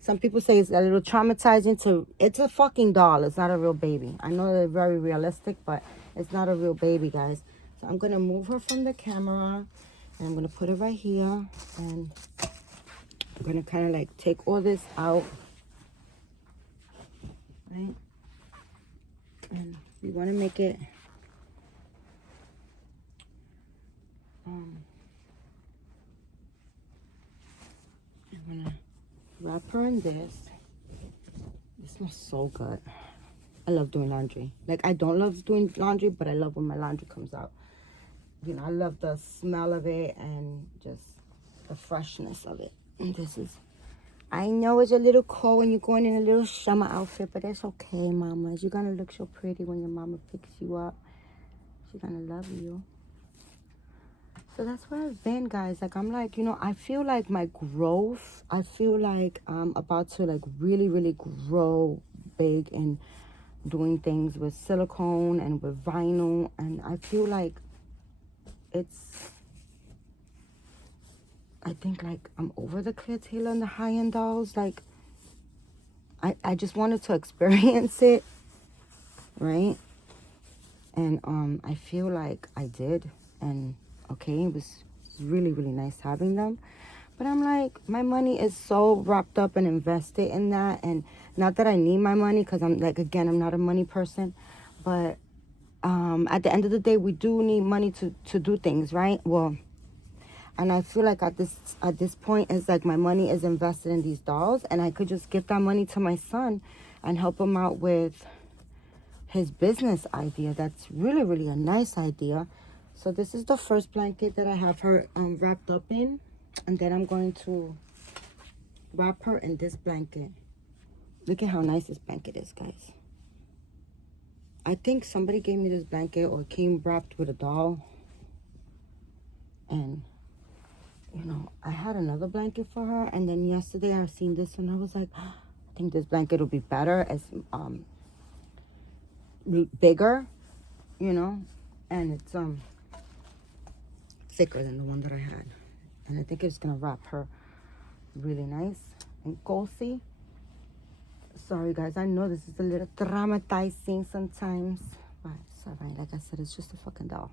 some people say it's a little traumatizing it's a fucking doll. It's not a real baby. I know they're very realistic, but it's not a real baby, guys. So I'm gonna move her from the camera, and I'm gonna put it right here, and I'm gonna kind of like take all this out, right? And we want to make it I'm gonna wrap her in this. It smells so good. I love doing laundry. Like, I don't love doing laundry, but I love when my laundry comes out. You know, I love the smell of it and just the freshness of it. And this is, I know it's a little cold when you're going in a little summer outfit, but it's okay, mamas. You're gonna look so pretty when your mama picks you up. She's gonna love you. So that's where I've been, guys. Like, I'm like, you know, I feel like my growth, I feel like I'm about to, like, really, really grow big and doing things with silicone and with vinyl. And I feel like I think, like, I'm over the Claire Taylor and the high-end dolls. Like, I just wanted to experience it, right? And I feel like I did. And okay, it was really, really nice having them. But I'm like, my money is so wrapped up and invested in that. And not that I need my money, because I'm like, again, I'm not a money person. But at the end of the day, we do need money to do things, right? Well, and I feel like at this point, it's like my money is invested in these dolls, and I could just give that money to my son and help him out with his business idea. That's really, really a nice idea. So this is the first blanket that I have her wrapped up in. And then I'm going to wrap her in this blanket. Look at how nice this blanket is, guys. I think somebody gave me this blanket or came wrapped with a doll. And, you know, I had another blanket for her. And then yesterday I seen this one. I was like, I think this blanket will be better. It's bigger, you know. And it's thicker than the one that I had. And I think it's going to wrap her really nice and cozy. Sorry, guys. I know this is a little traumatizing sometimes. But it's alright. Like I said, it's just a fucking doll.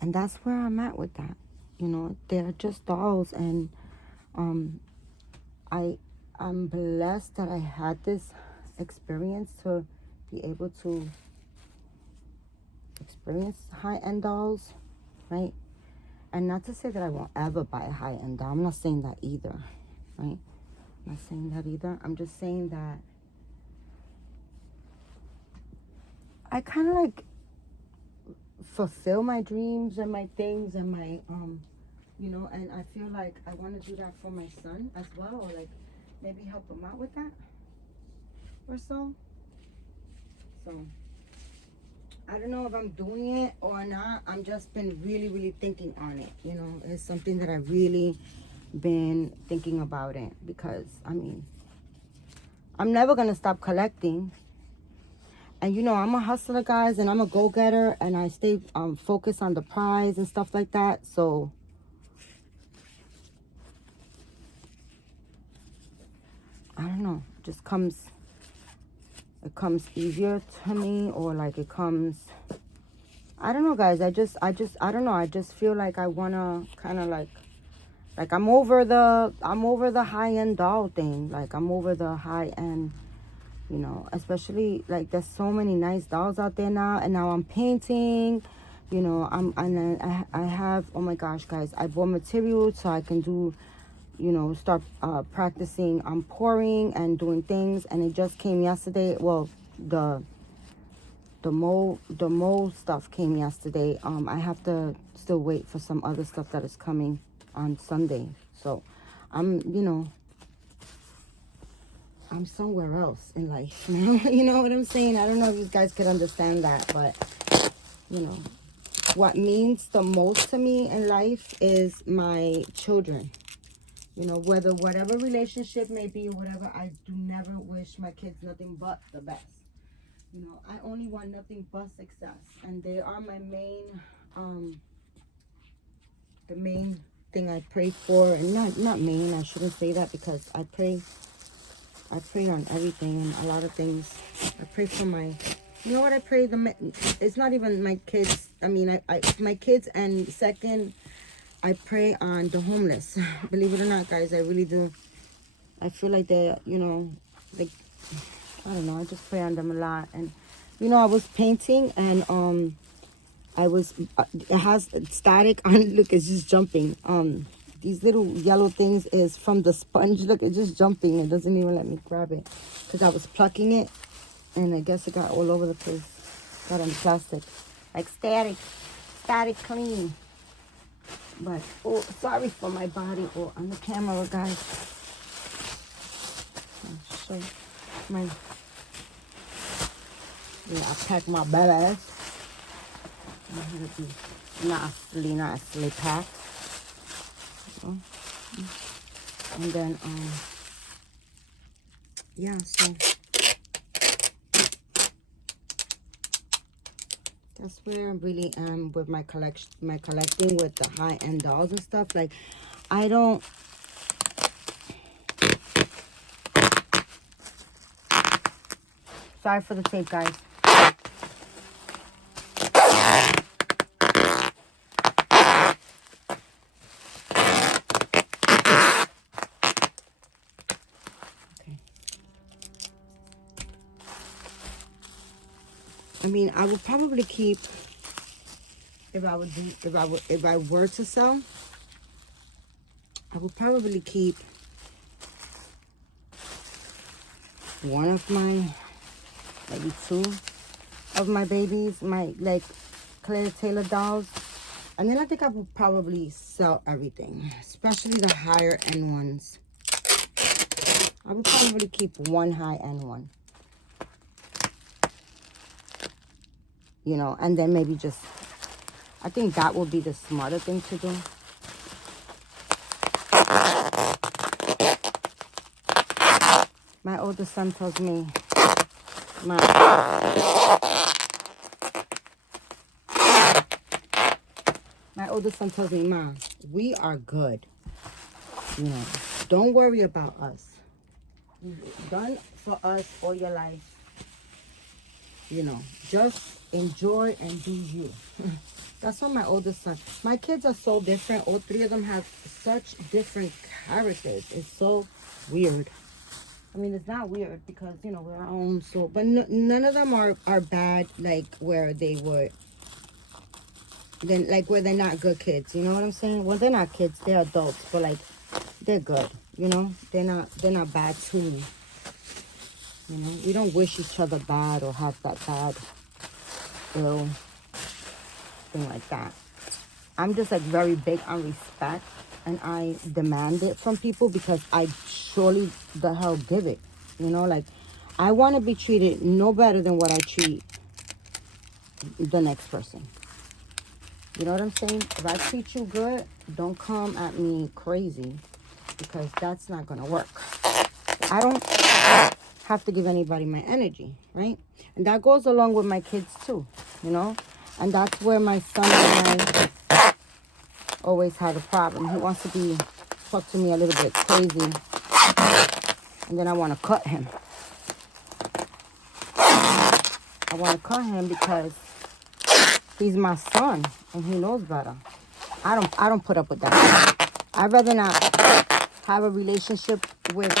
And that's where I'm at with that. You know, they're just dolls. And I'm blessed that I had this experience to be able to experience high-end dolls, right? And not to say that I won't ever buy a high-end doll. I'm not saying that either, right? I'm not saying that either. I'm just saying that I kind of like fulfill my dreams and my things and my, you know, and I feel like I want to do that for my son as well, or like maybe help him out with that or so. So I don't know if I'm doing it or not. I'm just been really, really thinking on it. You know, it's something that I really been thinking about it because, I mean, I'm never going to stop collecting. And, you know, I'm a hustler, guys, and I'm a go-getter, and I stay focused on the prize and stuff like that. So I don't know. It just comes, it comes easier to me, or like it comes, I don't know, guys. I don't know. I just feel like I want to kind of like I'm over the high-end doll thing. Like, I'm over the high-end, you know, especially, like, there's so many nice dolls out there now. And now I'm painting, you know, I have, oh my gosh, guys, I bought material so I can do, you know, start practicing pouring and doing things. And it just came yesterday. Well, the mold stuff came yesterday. I have to still wait for some other stuff that is coming on Sunday. So I'm, you know, I'm somewhere else in life now. You know what I'm saying? I don't know if you guys could understand that, but, you know, what means the most to me in life is my children. You know, whatever relationship may be, whatever, I do never wish my kids nothing but the best. You know, I only want nothing but success. And they are my main, the main thing I pray for. And not main, I shouldn't say that, because I pray on everything and a lot of things. I pray for my, you know what I pray? It's not even my kids. I mean, my kids, and second, I pray on the homeless. Believe it or not, guys, I really do. I feel like they're, you know, like, I don't know, I just pray on them a lot. And, you know, I was painting, and it has static on. Look, it's just jumping. These little yellow things is from the sponge. Look, it's just jumping. It doesn't even let me grab it because I was plucking it, and I guess it got all over the place. Got on the plastic. Like static clean. But, oh, sorry for my body. Oh, on the camera, guys. I'll show my, yeah, I packed my bad ass. I had to be nicely packed. And then, yeah, so that's where I really am with my collecting with the high-end dolls and stuff. Like, I don't, sorry for the tape, guys. I mean, I would probably keep, if I were to sell, I would probably keep one of my, maybe two of my babies, my, like, Claire Taylor dolls. And then I think I will probably sell everything, especially the higher end ones. I would probably keep one high end one. You know, and then maybe just, I think that would be the smarter thing to do. My oldest son tells me, my oldest son tells me, Mom, we are good. You know, don't worry about us. You've done for us all your life. You know, just enjoy and do you. That's what my oldest son. My kids are so different. All three of them have such different characters. It's so weird. I mean, it's not weird because, you know, we're our own soul. But none of them are bad, like, where they would, then, like, where they're not good kids. You know what I'm saying? Well, they're not kids. They're adults. But, like, they're good. You know? They're not bad to me. You know? We don't wish each other bad or have that bad, ill thing like that. I'm just, like, very big on respect. And I demand it from people because I surely the hell give it. You know, like, I want to be treated no better than what I treat the next person. You know what I'm saying? If I treat you good, don't come at me crazy because that's not going to work. I don't have to give anybody my energy, right? And that goes along with my kids too, you know? And that's where my son and I always had a problem. He wants to talk to me a little bit crazy, and then I want to cut him. I want to cut him because he's my son and he knows better. I don't put up with that. I'd rather not have a relationship with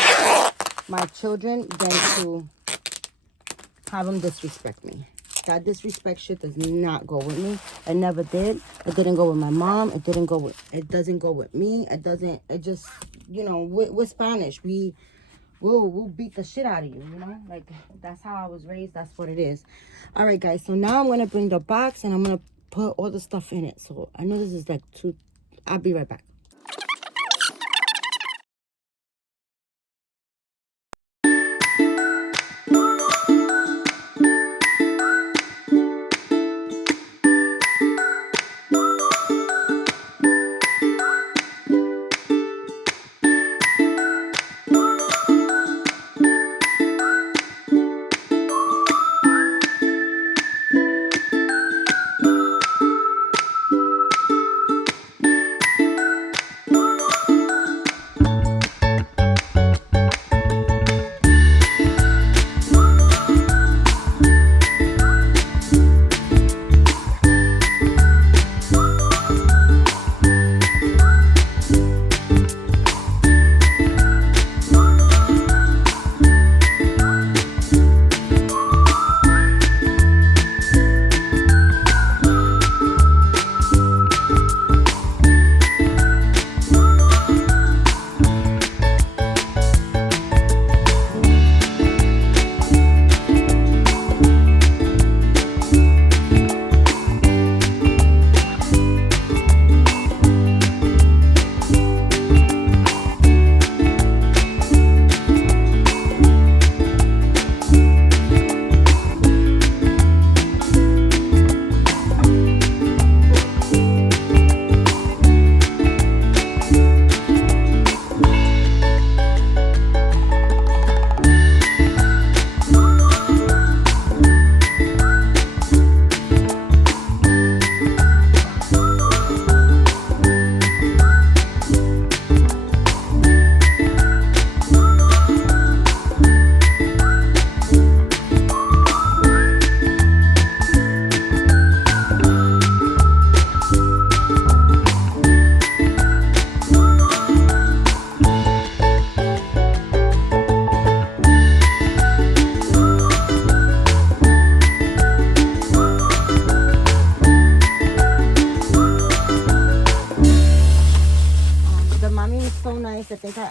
my children than to have them disrespect me. That disrespect shit does not go with me. It never did. It didn't go with my mom. It doesn't go with me. It just, you know, we're Spanish. We'll beat the shit out of you, you know? Like, that's how I was raised. That's what it is. All right, guys. So now I'm going to bring the box and I'm going to put all the stuff in it. So I know this is like I'll be right back.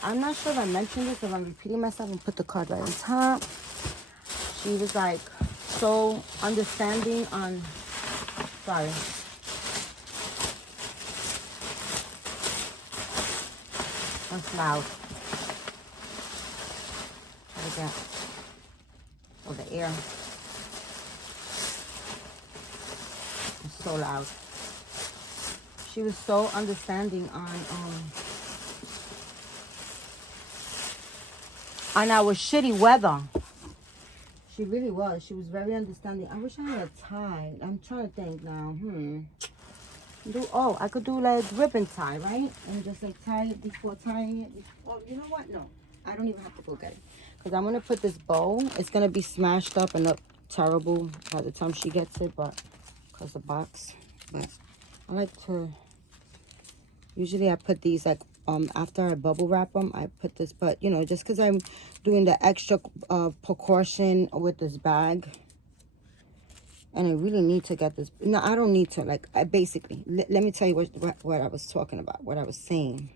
I'm not sure if I mentioned this, if I'm repeating myself, and put the card right on top. She was like so understanding on, sorry. That's loud. Try to get all the air. It's so loud. She was so understanding on our shitty weather. She really was. She was very understanding. I wish I had a tie. I'm trying to think now. I could do like ribbon tie, right? And just like tie it before tying it. Oh, you know what? No, I don't even have to go get it. Because I'm going to put this bow. It's going to be smashed up and look terrible by the time she gets it. But because the box. But I like to... Usually I put these like after I bubble wrap them, I put this, but you know, just because I'm doing the extra precaution with this bag, and I really need to get this. No, I don't need to. Like, I basically let me tell you what I was talking about. What I was saying.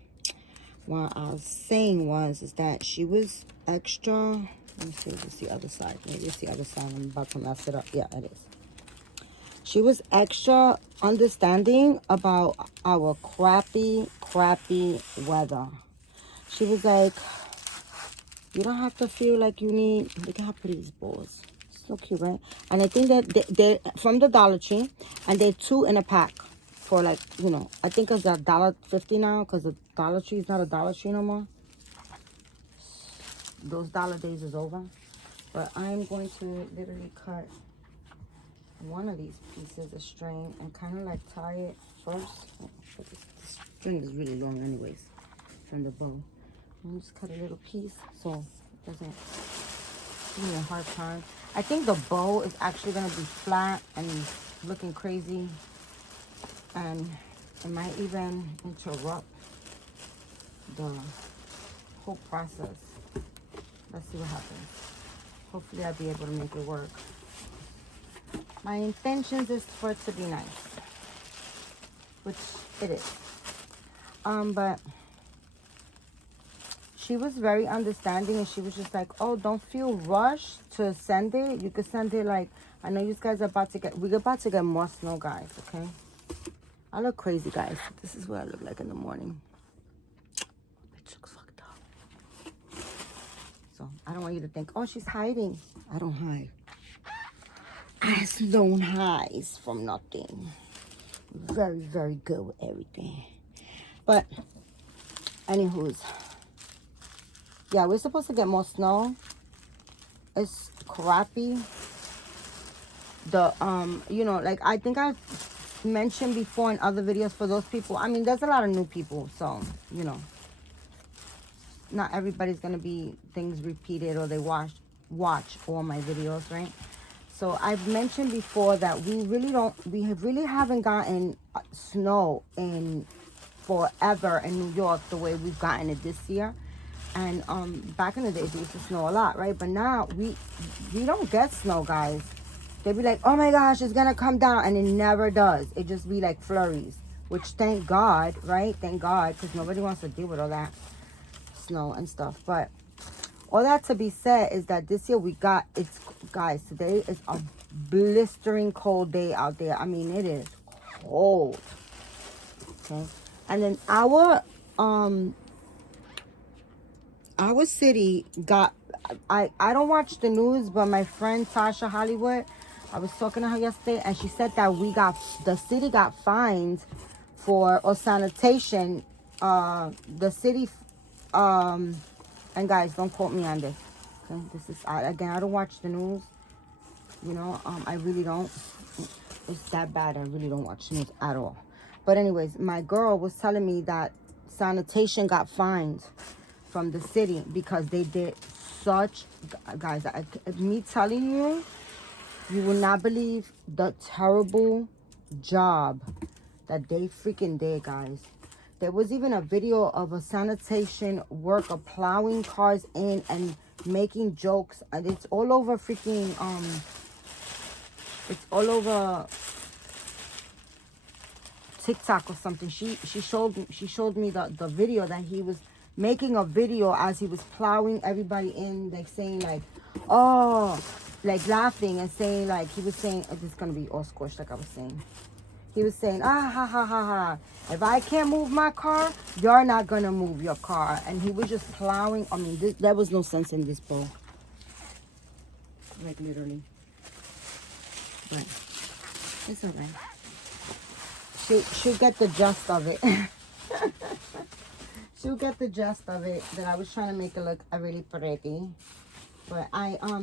What I was saying is that she was extra. Let me see if it's the other side. Maybe it's the other side. I'm about to mess it up. Yeah, it is. She was extra understanding about our crappy weather. She was like, you don't have to feel like you need... Look at how pretty these balls. So cute, right? And I think that they're from the Dollar Tree. And they're 2 in a pack. For like, you know, I think it's $1.50 now. Because the Dollar Tree is not a Dollar Tree no more. Those dollar days is over. But I'm going to literally cut one of these pieces of string and kind of like tie it first. But this string is really long anyways from the bow. I'm just cut a little piece so it doesn't give me a hard time. I think the bow is actually going to be flat and looking crazy, and it might even interrupt the whole process. Let's see what happens. Hopefully I'll be able to make it work. My intentions is for it to be nice, which it is. But she was very understanding, and she was just like, oh, don't feel rushed to send it. You could send it like, I know you guys are we're about to get more snow, guys, okay? I look crazy, guys. This is what I look like in the morning. Bitch looks fucked up. So I don't want you to think, oh, she's hiding. I don't hide. I don't hide from nothing. Very, very good with everything. But, anywho's, yeah, we're supposed to get more snow. It's crappy. The, you know, like, I think I've mentioned before in other videos for those people. I mean, there's a lot of new people, so, you know, not everybody's going to be things repeated or they watch all my videos, right? So I've mentioned before that we really haven't gotten snow in forever in New York the way we've gotten it this year. And back in the days, we used to snow a lot, right? But now we don't get snow, guys. They be like, oh my gosh, it's gonna come down, and it never does. It just be like flurries, which thank God, right? Thank God, because nobody wants to deal with all that snow and stuff. But all that to be said is that this year guys, today is a blistering cold day out there. I mean, it is cold. Okay. And then our city got, I don't watch the news, but my friend Tasha Hollywood, I was talking to her yesterday, and she said that the city got fined or sanitation. The city, and guys, don't quote me on this. Okay, this is again, I don't watch the news. You know, I really don't. It's that bad. I really don't watch the news at all. But anyways, my girl was telling me that sanitation got fined from the city because they did such, guys. Me telling you, you will not believe the terrible job that they freaking did, guys. There was even a video of a sanitation worker plowing cars in and making jokes. And it's all over freaking, it's all over TikTok or something. She showed me the video that he was making a video as he was plowing everybody in, like saying like, oh, like laughing and saying like, he was saying, oh, this is going to be all squished like I was saying. He was saying, ah, ha, ha, ha, ha. If I can't move my car, you're not going to move your car. And he was just plowing. I mean, there was no sense in this bowl. Like, literally. But it's all right. She'll get the gist of it. She'll get the gist of it, that I was trying to make it look really pretty. But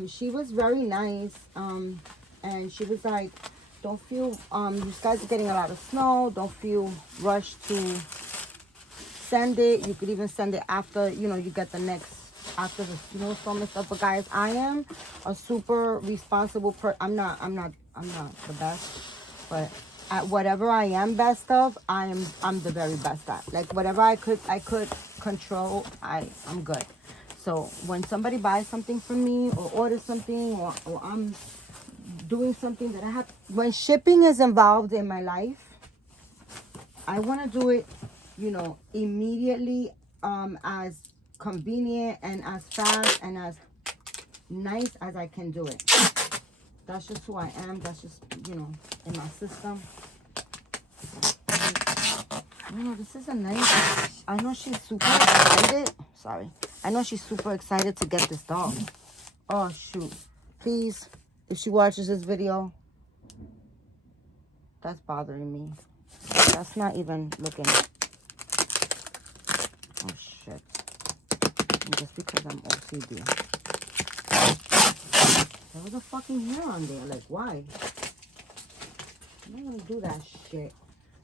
she was very nice. And she was like, don't feel, you guys are getting a lot of snow. Don't feel rushed to send it. You could even send it after, you know, you get the next, after the snowstorm and stuff. But guys, I am a super responsible I'm not the best, but at whatever I am best of, I'm the very best at. Like, whatever I could control, I'm good. So when somebody buys something from me or orders something, or I'm doing something that I have, when shipping is involved in my life, I want to do it, you know, immediately, as convenient and as fast and as nice as I can do it. That's just who I am. That's just, you know, in my system. You know, this is a nice, I know she's super excited. Sorry. I know she's super excited to get this dog. Oh, shoot. Please, if she watches this video, that's bothering me. That's not even looking. Oh, shit. And just because I'm OCD. There was a fucking hair on there. Like, why? I'm not gonna do that shit.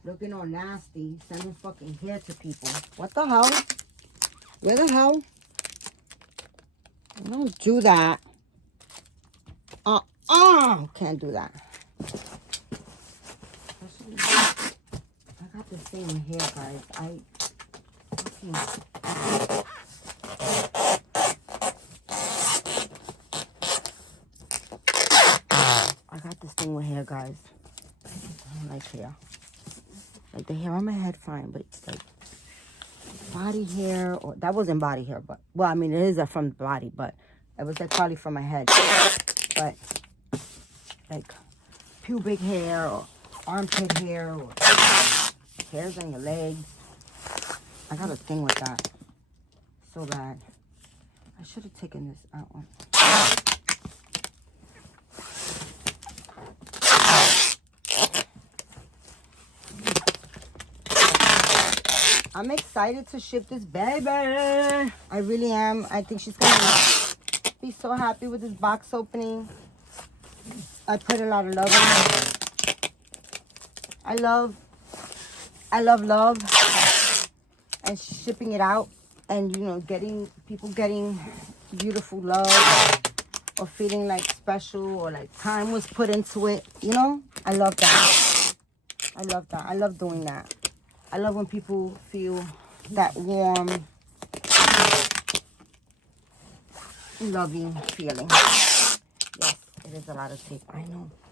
Looking all nasty, sending fucking hair to people. What the hell? Where the hell? I don't do that. Can't do that. I got the same hair, guys. I got this thing with hair, guys. I don't like hair. Like, the hair on my head, fine, but like body hair, or that wasn't body hair, but, well, I mean, it is from the body, but it was like probably from my head. But like pubic hair or armpit hair or hairs on your legs, I got a thing with that so bad. I should have taken this out one. I'm excited to ship this baby. I really am. I think she's gonna be so happy with this box opening. I put a lot of love in it. I love love and shipping it out, and, you know, people getting beautiful love, or feeling like special, or like time was put into it. You know, I love that. I love that. I love doing that. I love when people feel that warm, loving feeling. Yes, it is a lot of tape.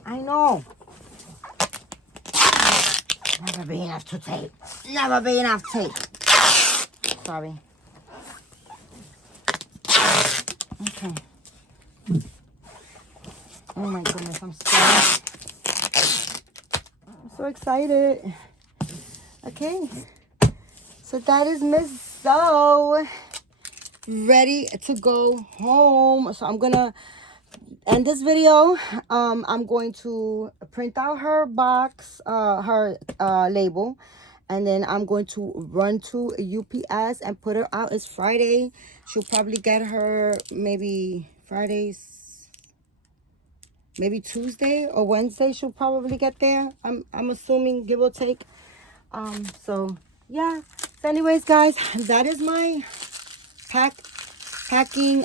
I know. Never be enough to tape. Never be enough tape. Sorry. Okay. Oh my goodness, I'm so excited. Okay. So that is Miss Zoe ready to go home. So I'm gonna end this video. I'm going to print out her box, her label, and then I'm going to run to UPS and put her out. It's Friday. She'll probably get her maybe Fridays, maybe Tuesday or Wednesday. She'll probably get there. I'm assuming, give or take. So yeah. So anyways, guys, that is my packing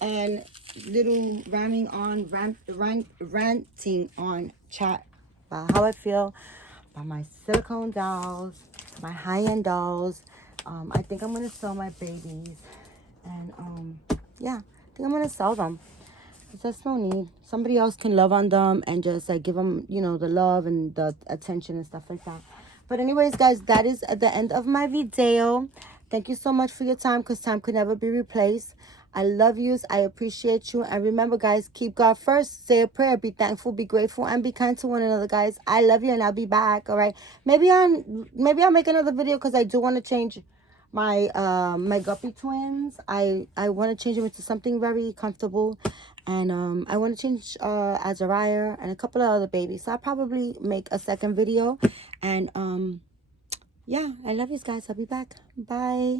and little ranting on chat about how I feel about my silicone dolls, my high-end dolls. I think I'm gonna sell my babies, and yeah, I think I'm gonna sell them. There's no need. Somebody else can love on them and just like give them, you know, the love and the attention and stuff like that. But anyways, guys, that is at the end of my video. Thank you so much for your time, because time could never be replaced. I love yous. I appreciate you. And remember, guys, keep God first. Say a prayer. Be thankful. Be grateful. And be kind to one another, guys. I love you, and I'll be back. All right. Maybe I'll make another video because I do want to change my my guppy twins. I want to change them into something very comfortable, and I want to change Azariah and a couple of other babies. So I'll probably make a second video, and yeah, I love you guys. I'll be back. Bye.